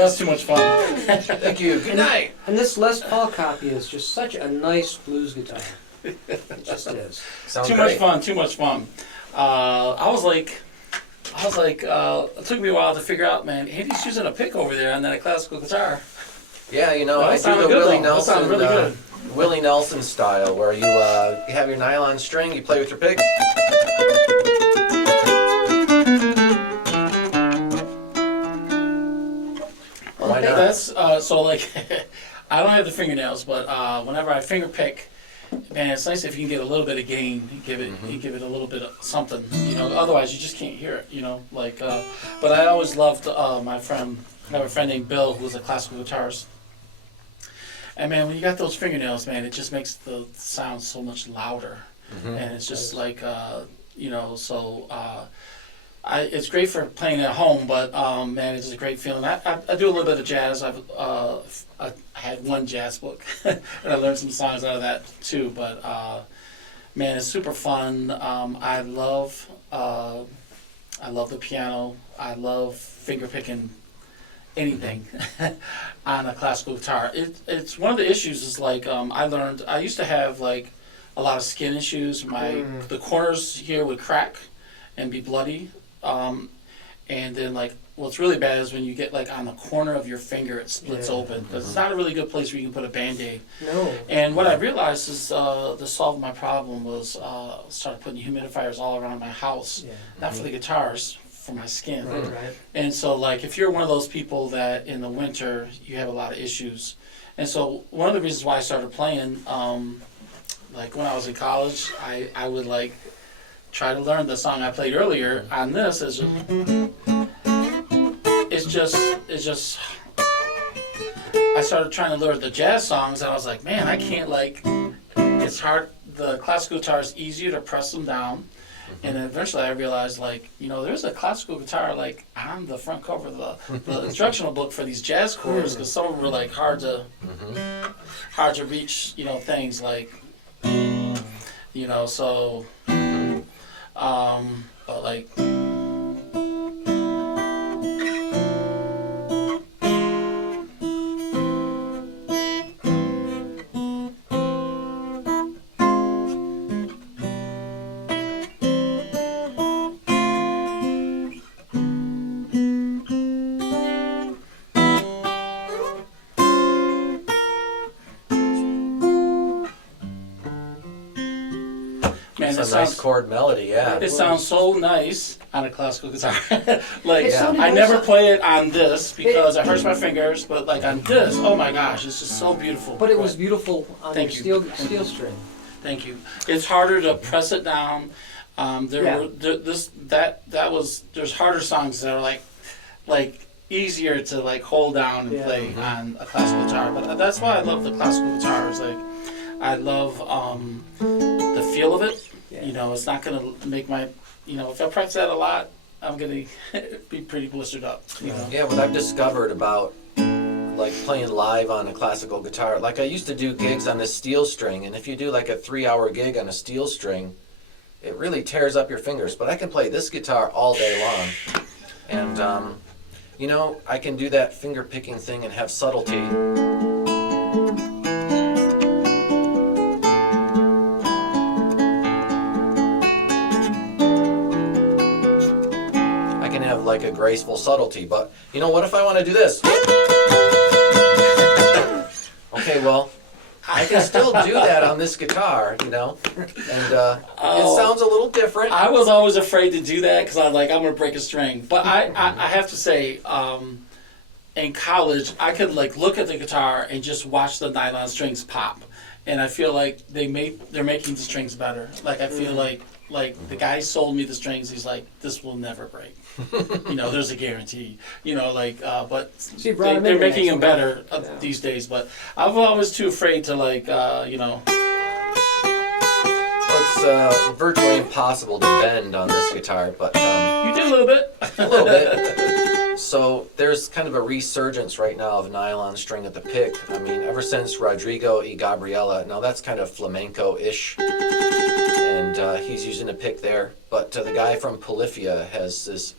was too much fun. Thank you. Good night. And this Les Paul copy is just such a nice blues guitar. It just is. Sounds Too great. much fun. I was like, it took me a while to figure out, man, Andy's using a pick over there on that classical guitar. Yeah, you know, That I do sounded the good, Willie though. That sounded Nelson, really good. Willie Nelson style, where you have your nylon string, you play with your pick. Why not? That's so like, I don't have the fingernails, but whenever I finger pick, man, it's nice if you can get a little bit of gain. You give it a little bit of something. You know, otherwise you just can't hear it. You know, like. But I always loved my friend. I have a friend named Bill who's a classical guitarist. And man, when you got those fingernails, man, it just makes the sound so much louder. And it's just like, you know, so it's great for playing at home, but man, it's a great feeling. I do a little bit of jazz. I had one jazz book, and I learned some songs out of that too. But man, it's super fun. I love the piano. I love finger picking anything on a classical guitar. It's one of the issues is like I used to have like a lot of skin issues. The corners here would crack and be bloody, and then like what's really bad is when you get like on the corner of your finger it splits open because it's not a really good place where you can put a Band-Aid. No. And what I realized is to solve my problem was started putting humidifiers all around my house, not for the guitars, for my skin. Right. And so like if you're one of those people that in the winter you have a lot of issues, and so one of the reasons why I started playing, like when I was in college, I would like try to learn the song I played earlier on this. It's just I started trying to learn the jazz songs and I was like, man, I can't like, it's hard. The classical guitar is easier to press them down. And eventually I realized, like, you know, there's a classical guitar, like, on the front cover of the instructional book for these jazz chords, because some of them were, like, hard to reach, you know, things like, you know, so, but, like, man, It's a nice chord melody, yeah. it sounds so nice on a classical guitar. Like, It sounded I nice never on- play it on this because it hurts my fingers, but like on this, oh my gosh, it's just so beautiful. But it was beautiful on Thank your you. steel string. Thank you. It's harder to press it down. There's harder songs that are like easier to like hold down and play on a classical guitar. But that's why I love the classical guitars. Like I love the feel of it. Yeah. You know, it's not gonna make my, you know, if I press that a lot, I'm gonna be pretty blistered up. You know? Yeah, what I've discovered about like playing live on a classical guitar, like I used to do gigs on this steel string, and if you do like a 3-hour gig on a steel string, it really tears up your fingers. But I can play this guitar all day long, and you know, I can do that finger picking thing and have subtlety. I can have like a graceful subtlety, but you know, what if I want to do this? Okay, well, I can still do that on this guitar, you know, and it sounds a little different. I was always afraid to do that because I was like, I'm gonna break a string. But I have to say, in college, I could like look at the guitar and just watch the nylon strings pop, and I feel like they're making the strings better. Like I feel like the guy sold me the strings. He's like, this will never break. You know, there's a guarantee. You know, like but So you brought him they're in making next them better these days. But I'm always too afraid to like you know. Well, it's virtually impossible to bend on this guitar, but You did a little bit. a little bit. So there's kind of a resurgence right now of nylon string at the pick. I mean, ever since Rodrigo y Gabriela, now that's kind of flamenco-ish. And and he's using a pick there. But the guy from Polyphia has his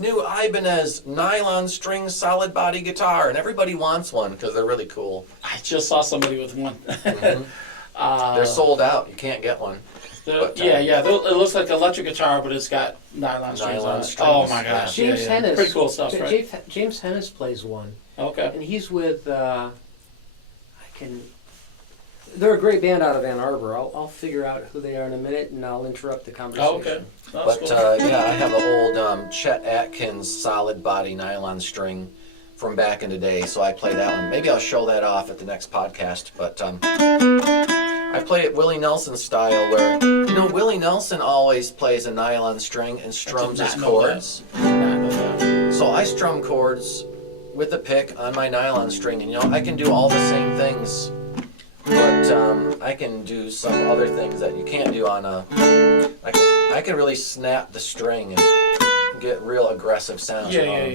new Ibanez nylon string solid body guitar, and everybody wants one because they're really cool. I just saw somebody with one. They're sold out. You can't get one. But, it looks like an electric guitar, but it's got nylon strings on it. Oh my gosh. James Hennis. Pretty cool stuff, right? James Hennis plays one. Okay. And he's with, they're a great band out of Ann Arbor. I'll figure out who they are in a minute, and I'll interrupt the conversation. Oh, okay. But cool. I have an old Chet Atkins solid body nylon string from back in the day, so I play that one. Maybe I'll show that off at the next podcast. But I play it Willie Nelson style, where Willie Nelson always plays a nylon string and strums his chords. So I strum chords with a pick on my nylon string, and I can do all the same things, but I can do some other things that you can't do on I can really snap the string and get real aggressive sounds. Yeah.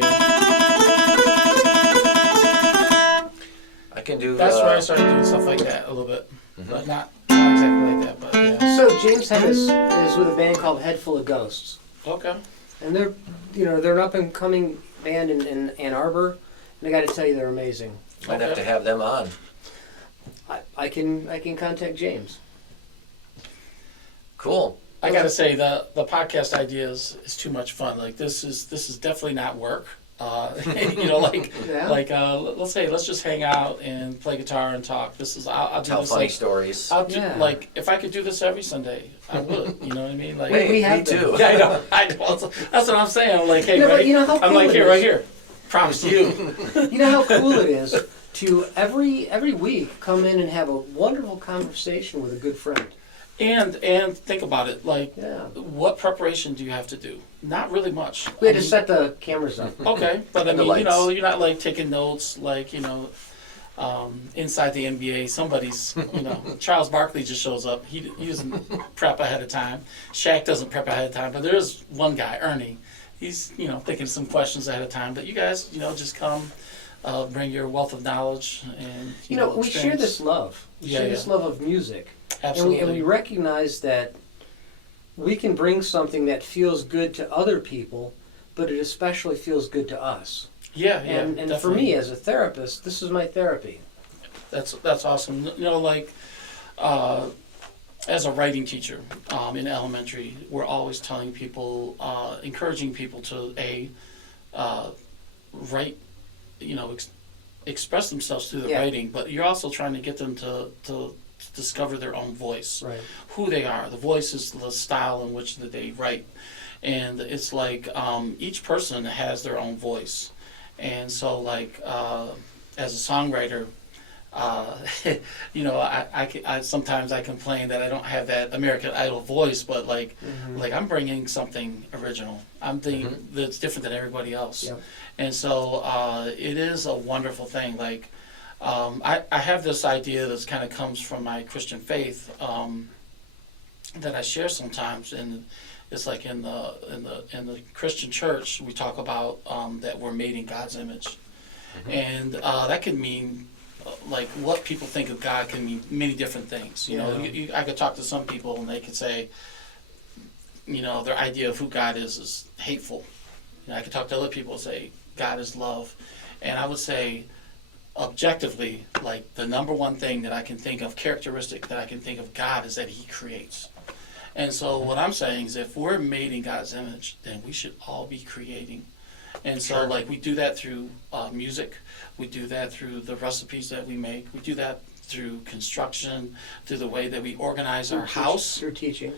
I can do. That's where I started doing stuff like that a little bit, but not exactly like that. But yeah. So James Hennis is with a band called Head Full of Ghosts. Okay. And they're an up and coming band in Ann Arbor, and I got to tell you, they're amazing. Might have to have them on. I can contact James. Cool. I gotta say the podcast idea is too much fun. Like this is definitely not work. Let's say let's just hang out and play guitar and talk. I'll do Tell this funny stories. I'll do if I could do this every Sunday, I would. You know what I mean? Like we have me too. Yeah, I know. That's what I'm saying. I'm like, hey, No, but ready? you know how I'm cool like, it here, is? right here. Promise to you. You know how cool it is to every week come in and have a wonderful conversation with a good friend. And think about it. Like, what preparation do you have to do? Not really much. We had to set the cameras up. Okay, but I And the mean, lights. you're not like taking notes, like inside the NBA. Somebody's, Charles Barkley just shows up. He doesn't prep ahead of time. Shaq doesn't prep ahead of time. But there is one guy, Ernie. He's thinking some questions ahead of time. But you guys, just come, bring your wealth of knowledge and we share this love. We share this love of music. Absolutely. And we recognize that we can bring something that feels good to other people, but it especially feels good to us. Yeah, And definitely. for me as a therapist, this is my therapy. That's awesome. As a writing teacher in elementary, we're always telling people, encouraging people to write, express themselves through the writing, but you're also trying to get them to discover their own voice, right? Who they are. The voice is the style in which that they write, and it's like each person has their own voice, and so like as a songwriter, I sometimes I complain that I don't have that American Idol voice, but like I'm bringing something original. I'm thinking that's different than everybody else, and so it is a wonderful thing. Like. I have this idea that kind of comes from my Christian faith that I share sometimes, and it's like in the Christian church we talk about that we're made in God's image, and that can mean like what people think of God can mean many different things. I could talk to some people and they could say, their idea of who God is hateful. I could talk to other people and say God is love, and I would say. Objectively, like the number one thing that I can think of, characteristic that I can think of God is that He creates. And so what I'm saying is if we're made in God's image, then we should all be creating. And so like we do that through music, we do that through the recipes that we make, we do that through construction, through the way that we organize our house. Through teaching.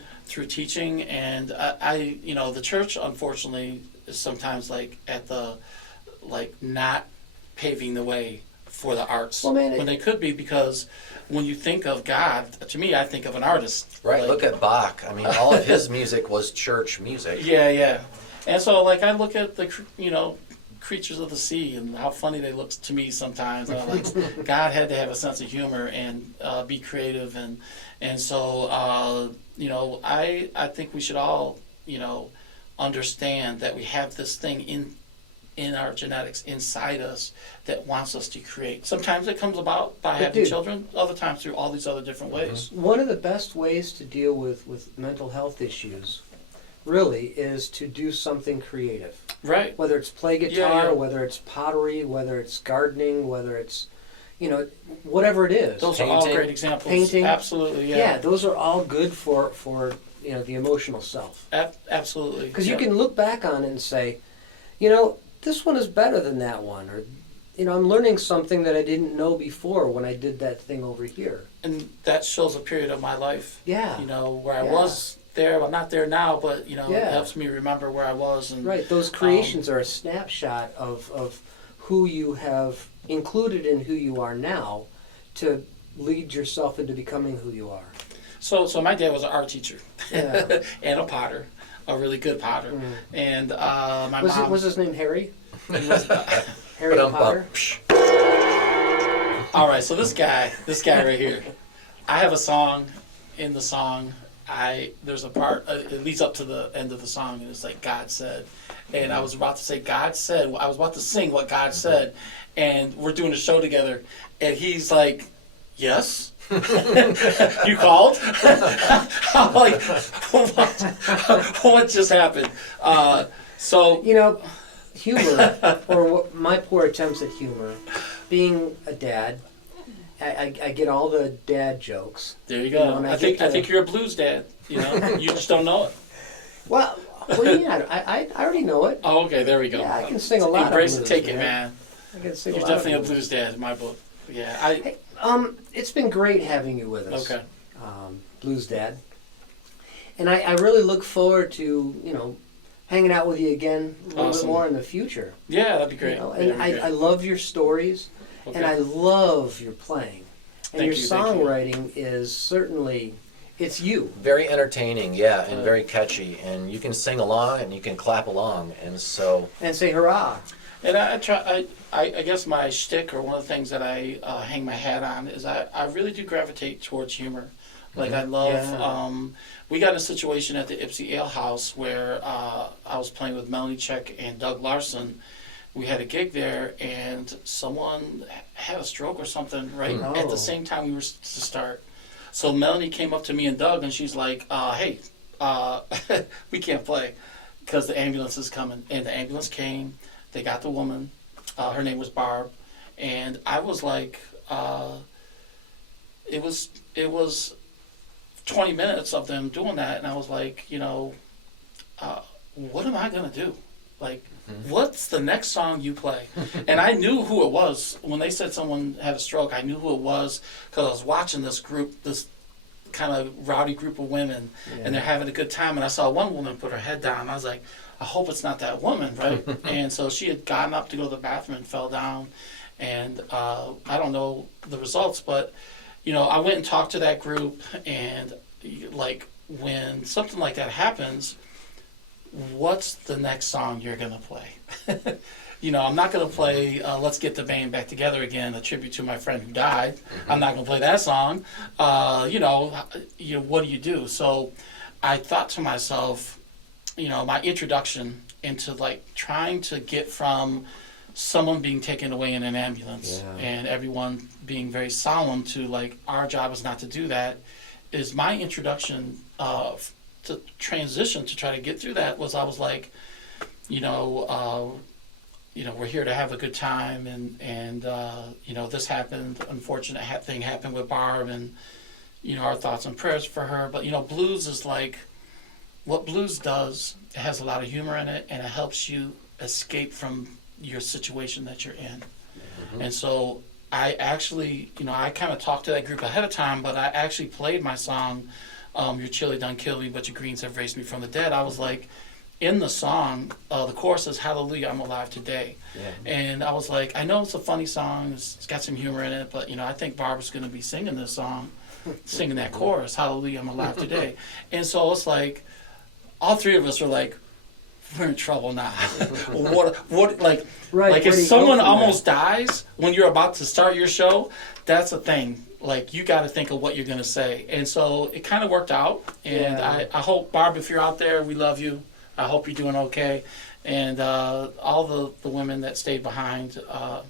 And the church unfortunately is sometimes like at the, like not paving the way for the arts when they could be, because when you think of God, to me, I think of an artist. Right. Like, look at Bach. I mean, all of his music was church music. Yeah. And so, like, I look at the creatures of the sea and how funny they look to me sometimes. And I'm like, God had to have a sense of humor and be creative, and so I think we should all understand that we have this thing in our genetics inside us that wants us to create. Sometimes it comes about by having children, other times through all these other different ways. One of the best ways to deal with mental health issues really is to do something creative. Right. Whether it's play guitar, whether it's pottery, whether it's gardening, whether it's, whatever it is. Those are all great examples. Painting. Absolutely, yeah. Yeah, those are all good for the emotional self. Absolutely. Because you can look back on it and say, this one is better than that one. Or, I'm learning something that I didn't know before when I did that thing over here. And that shows a period of my life. Yeah. Where I was there. I'm not there now, but, it helps me remember where I was. And right. Those creations are a snapshot of who you have included in who you are now to lead yourself into becoming who you are. So my dad was an art teacher Yeah. and a potter, a really good potter. And my mom... Was his name Harry? He was, Harry the Potter? All right, so this guy right here, I have a song. In the song, there's a part, it leads up to the end of the song, and it's like, God said. And I was about to say, God said, I was about to sing what God said, and we're doing a show together, and he's like, yes? You called? I'm like, what just happened? Humor, or my poor attempts at humor, being a dad, I get all the dad jokes. There you go. I think you're a blues dad. You just don't know it. Well, yeah, I already know it. Oh, okay, there we go. Yeah, I can sing a lot. Embrace of it, blues, take it, man. I can sing You're a lot definitely of a blues dad in my book. Yeah, Hey, it's been great having you with us. Okay. Bluesdad, and I really look forward to hanging out with you again a little bit more in the future. Yeah, that'd be great. And I love your stories, and I love your playing. And your songwriting is certainly, it's you. Very entertaining, and very catchy. And you can sing along and you can clap along. And so... And say hurrah. And I guess my shtick, or one of the things that I hang my hat on, is I really do gravitate towards humor. Like, I love... we got in a situation at the Ipsy Ale House where I was playing with Melanie Check and Doug Larson. We had a gig there, and someone had a stroke or something at the same time we were to start. So Melanie came up to me and Doug, and she's like, hey, we can't play because the ambulance is coming. And the ambulance came. They got the woman. Her name was Barb. And I was like, it was 20 minutes of them doing that, and I was like, what am I going to do? Like, what's the next song you play? And I knew who it was. When they said someone had a stroke, I knew who it was because I was watching this group, this kind of rowdy group of women, and they're having a good time. And I saw one woman put her head down. I was like, I hope it's not that woman, right? And so she had gotten up to go to the bathroom and fell down. And I don't know the results, but, I went and talked to that group, and like when something like that happens, what's the next song you're going to play? I'm not going to play Let's Get the Band Back Together Again, a tribute to my friend who died. I'm not going to play that song. What do you do? So I thought to myself, my introduction into like trying to get from someone being taken away in an ambulance and everyone being very solemn to like, our job is not to do that, is my introduction to transition to try to get through that. I was like, we're here to have a good time, and this happened, unfortunate thing happened with Barb, and our thoughts and prayers for her. But blues is like, what blues does, it has a lot of humor in it, and it helps you escape from your situation that you're in. And so I actually, I kind of talked to that group ahead of time, but I actually played my song, Your Chili Done Killed Me, But Your Greens Have Raised Me From the Dead. I was like, in the song, the chorus says, Hallelujah, I'm alive today. And I was like, I know it's a funny song, it's got some humor in it, but I think Barbara's going to be singing this song, singing that chorus, Hallelujah, I'm alive today. And so it's like, all three of us were like, we're in trouble now. If someone almost dies when you're about to start your show, that's a thing. Like, you got to think of what you're going to say. And so it kind of worked out. And I hope, Barb, if you're out there, we love you. I hope you're doing okay. And all the women that stayed behind, I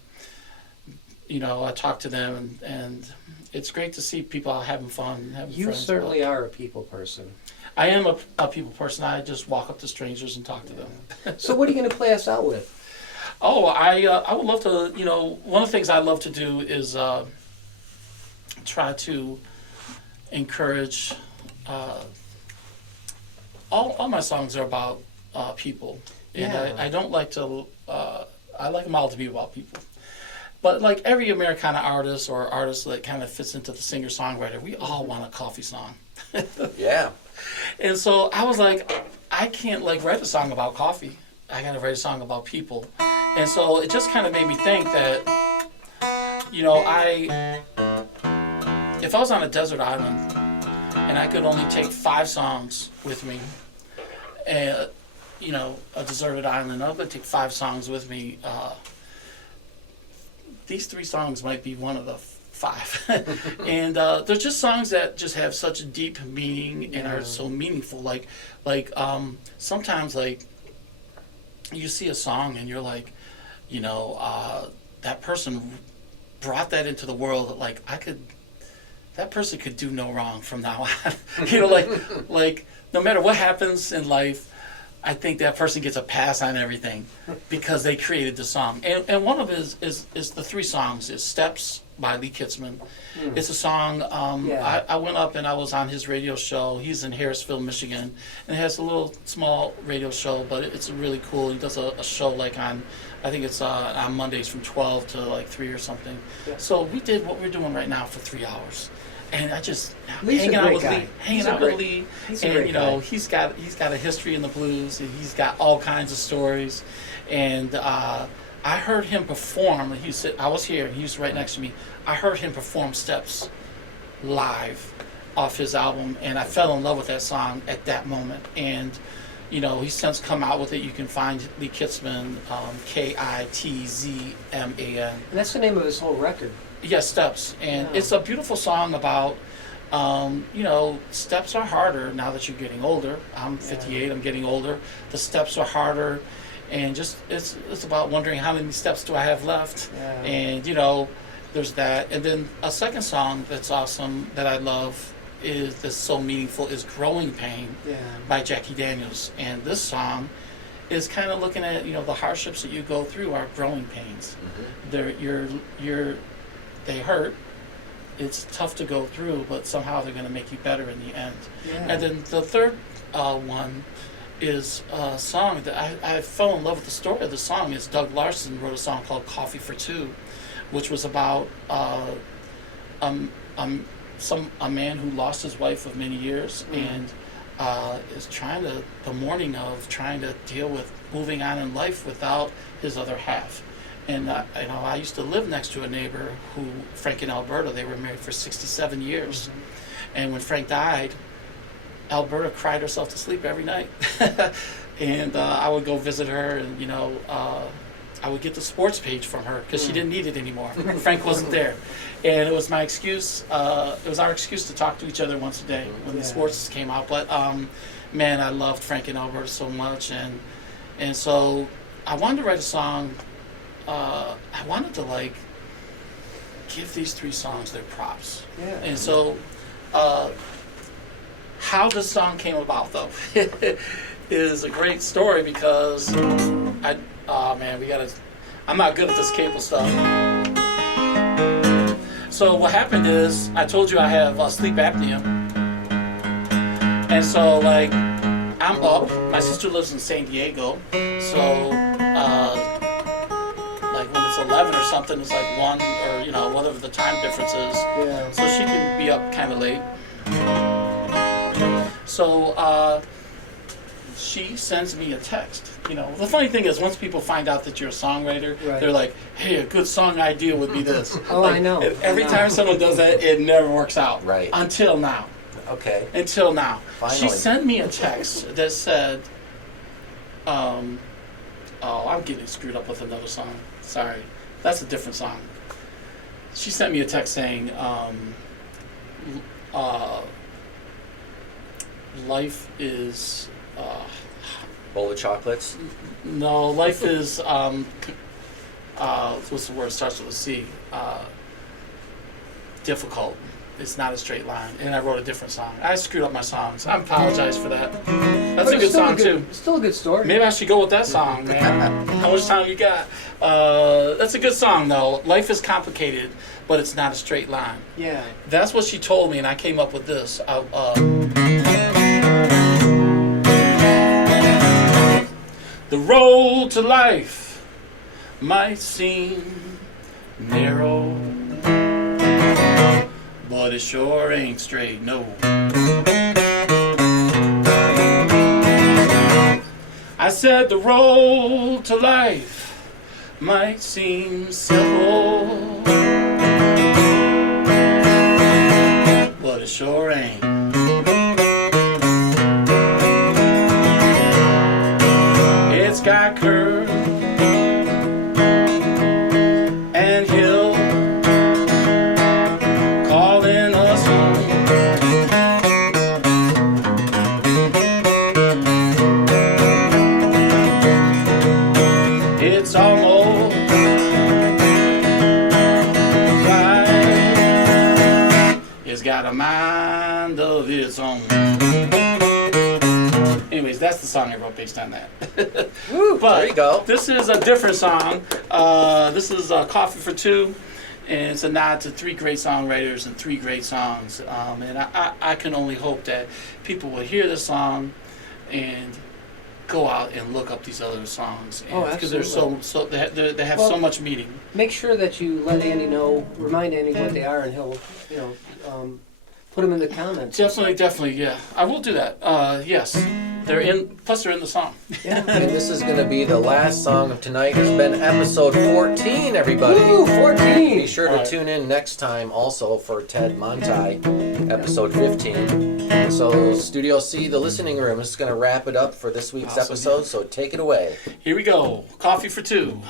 talked to them, and it's great to see people out having fun. Having You friends. certainly are a people person. I am a people person. I just walk up to strangers and talk to them. So what are you going to play us out with? Oh, I would love to, one of the things I love to do is try to encourage, all my songs are about people. And Yeah. I don't like to, I like them all to be about people. But like every Americana artist or artist that kind of fits into the singer-songwriter, we all want a coffee song. Yeah. And so I was like, I can't write a song about coffee. I gotta write a song about people. And so it just kind of made me think that, if I was on a desert island and I could only take 5 songs with me, and, a deserted island, I'm gonna take 5 songs with me. These 3 songs might be one of the 5. And they're just songs that just have such deep meaning and are so meaningful. Sometimes you see a song and you're like, that person brought that into the world. That person could do no wrong from now on. No matter what happens in life, I think that person gets a pass on everything because they created the song. And one of it is the 3 songs is Steps by Lee Kitzman. It's a song, I went up and I was on his radio show. He's in Harrisville, Michigan, and it has a little small radio show, but it's really cool. He does a show I think it's on Mondays from 12 to 3 or something. Yeah. So we did what we're doing right now for 3 hours. And I just hanging out with Lee, and he's got a history in the blues, and he's got all kinds of stories. And I heard him perform. I was here, and he was right next to me. I heard him perform Steps live off his album, and I fell in love with that song at that moment. And he's since come out with it. You can find Lee Kitzman, Kitzman. And that's the name of his whole record. Yes, Steps. And it's a beautiful song about, steps are harder now that you're getting older. I'm 58, I'm getting older. The steps are harder, and just it's about wondering how many steps do I have left. Yeah. And, there's that. And then a second song that's awesome that I love that's so meaningful is Growing Pain by Jackie Daniels. And this song is kind of looking at, the hardships that you go through are growing pains. Mm-hmm. They hurt. It's tough to go through, but somehow they're going to make you better in the end. Yeah. And then the third one is a song that I fell in love with the story of the song. Is Doug Larson wrote a song called Coffee for Two, which was about a man who lost his wife of many years and is trying to deal with moving on in life without his other half. And I used to live next to a neighbor who, Frank and Alberta, they were married for 67 years. Mm-hmm. And when Frank died, Alberta cried herself to sleep every night. And I would go visit her, and I would get the sports page from her because she didn't need it anymore. Frank wasn't there, and it was my excuse. It was our excuse to talk to each other once a day when the sports came out. But man, I loved Frank and Alberta so much, and so I wanted to write a song. I wanted to give these 3 songs their props. Yeah. And so how this song came about though is a great story because I'm not good at this cable stuff. So what happened is I told you I have sleep apnea. And so I'm up. My sister lives in San Diego. So when it's 11 or something, it's 1 or whatever the time difference is. Yeah. So she can be up kind of late. So she sends me a text. The funny thing is, once people find out that you're a songwriter, they're like, "Hey, a good song idea would be this." I know. Every time someone does that, it never works out. Right. Until now. Okay. Until now. Finally. She sent me a text that said, I'm getting screwed up with another song. Sorry. That's a different song. She sent me a text saying, life is Bowl of chocolates. No, life is what's the word? Starts with a C. Difficult. It's not a straight line. And I wrote a different song. I screwed up my songs. I apologize for that. That's a good song too. It's still a good story. Maybe I should go with that song, man. How much time you got? That's a good song though. Life is complicated, but it's not a straight line. Yeah. That's what she told me, and I came up with this. The road to life might seem narrow, but it sure ain't straight, no. I said the road to life might seem simple, but it sure ain't. It's got curves and hills calling us home. It's almost right. It's got a mind of its own. Anyways, that's the song I wrote based on that. Woo, But there you go. this is a different song. This is Coffee for Two, and it's a nod to 3 great songwriters and 3 great songs. And I can only hope that people will hear this song and go out and look up these other songs. Oh, because they're they have Well, so much meaning. Make sure that you let Andy know, remind Andy what they are, and he'll, put them in the comments. Definitely, yeah. I will do that. Yes. They're in the song. Yeah. And this is going to be the last song of tonight. It's been episode 14, everybody. Woo, 14! Be sure to tune in next time also for Ted Montai, episode 15. So, Studio C, the listening room, is going to wrap it up for this week's Awesome. episode, so take it away. Here we go. Coffee for Two.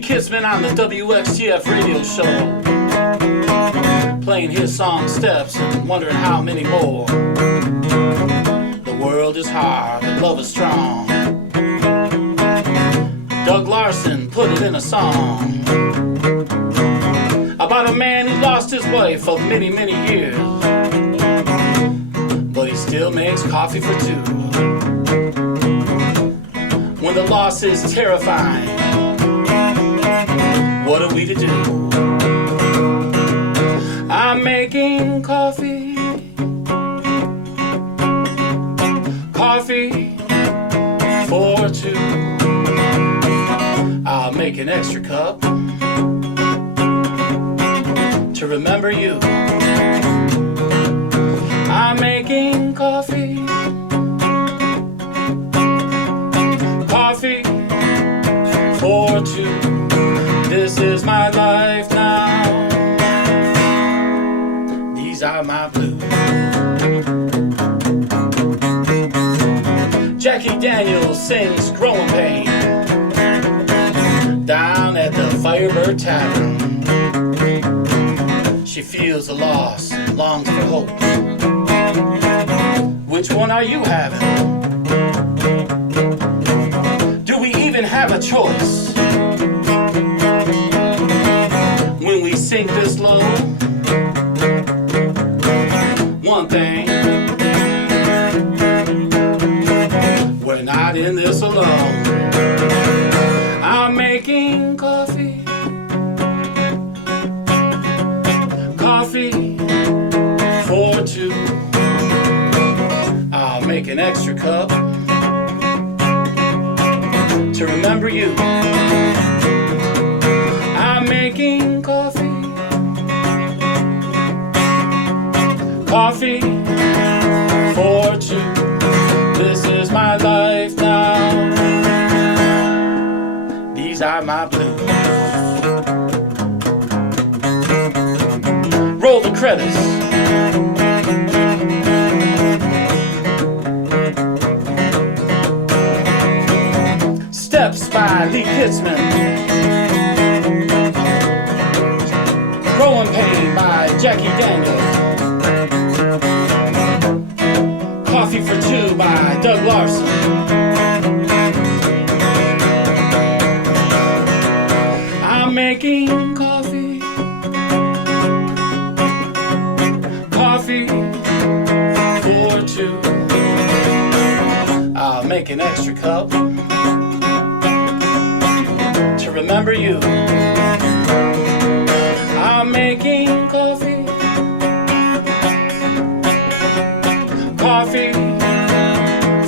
Kidsman on the WXTF radio show, playing his song Steps and wondering how many more. The world is hard, but love is strong. Doug Larson put it in a song about a man who lost his wife of many, many years, but he still makes coffee for 2. When the loss is terrifying, what are we to do? I'm making coffee for 2. I'll make an extra cup to remember you. I'm making coffee for 2. This is my life now. These are my blues. Jackie Daniels sings Growing Pain down at the Firebird Tavern. She feels the loss and longs for hope. Which one are you having? Do we even have a choice? When we sink this low, one thing, we're not in this alone. I'm making coffee for 2. I'll make an extra cup to remember you. I'm making coffee for 2. This is my life now. These are my blues. Roll the credits. Steps by Lee Kitzman. Growing Pain by Jackie Daniels. Coffee for Two by Doug Larson. I'm making coffee. Coffee for two. I'll make an extra cup to remember you. I'm making coffee. Coffee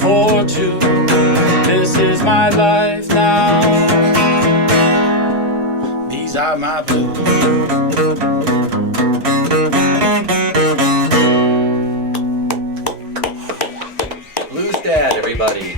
for two. This is my life now. These are my blues. Bluesdad, everybody.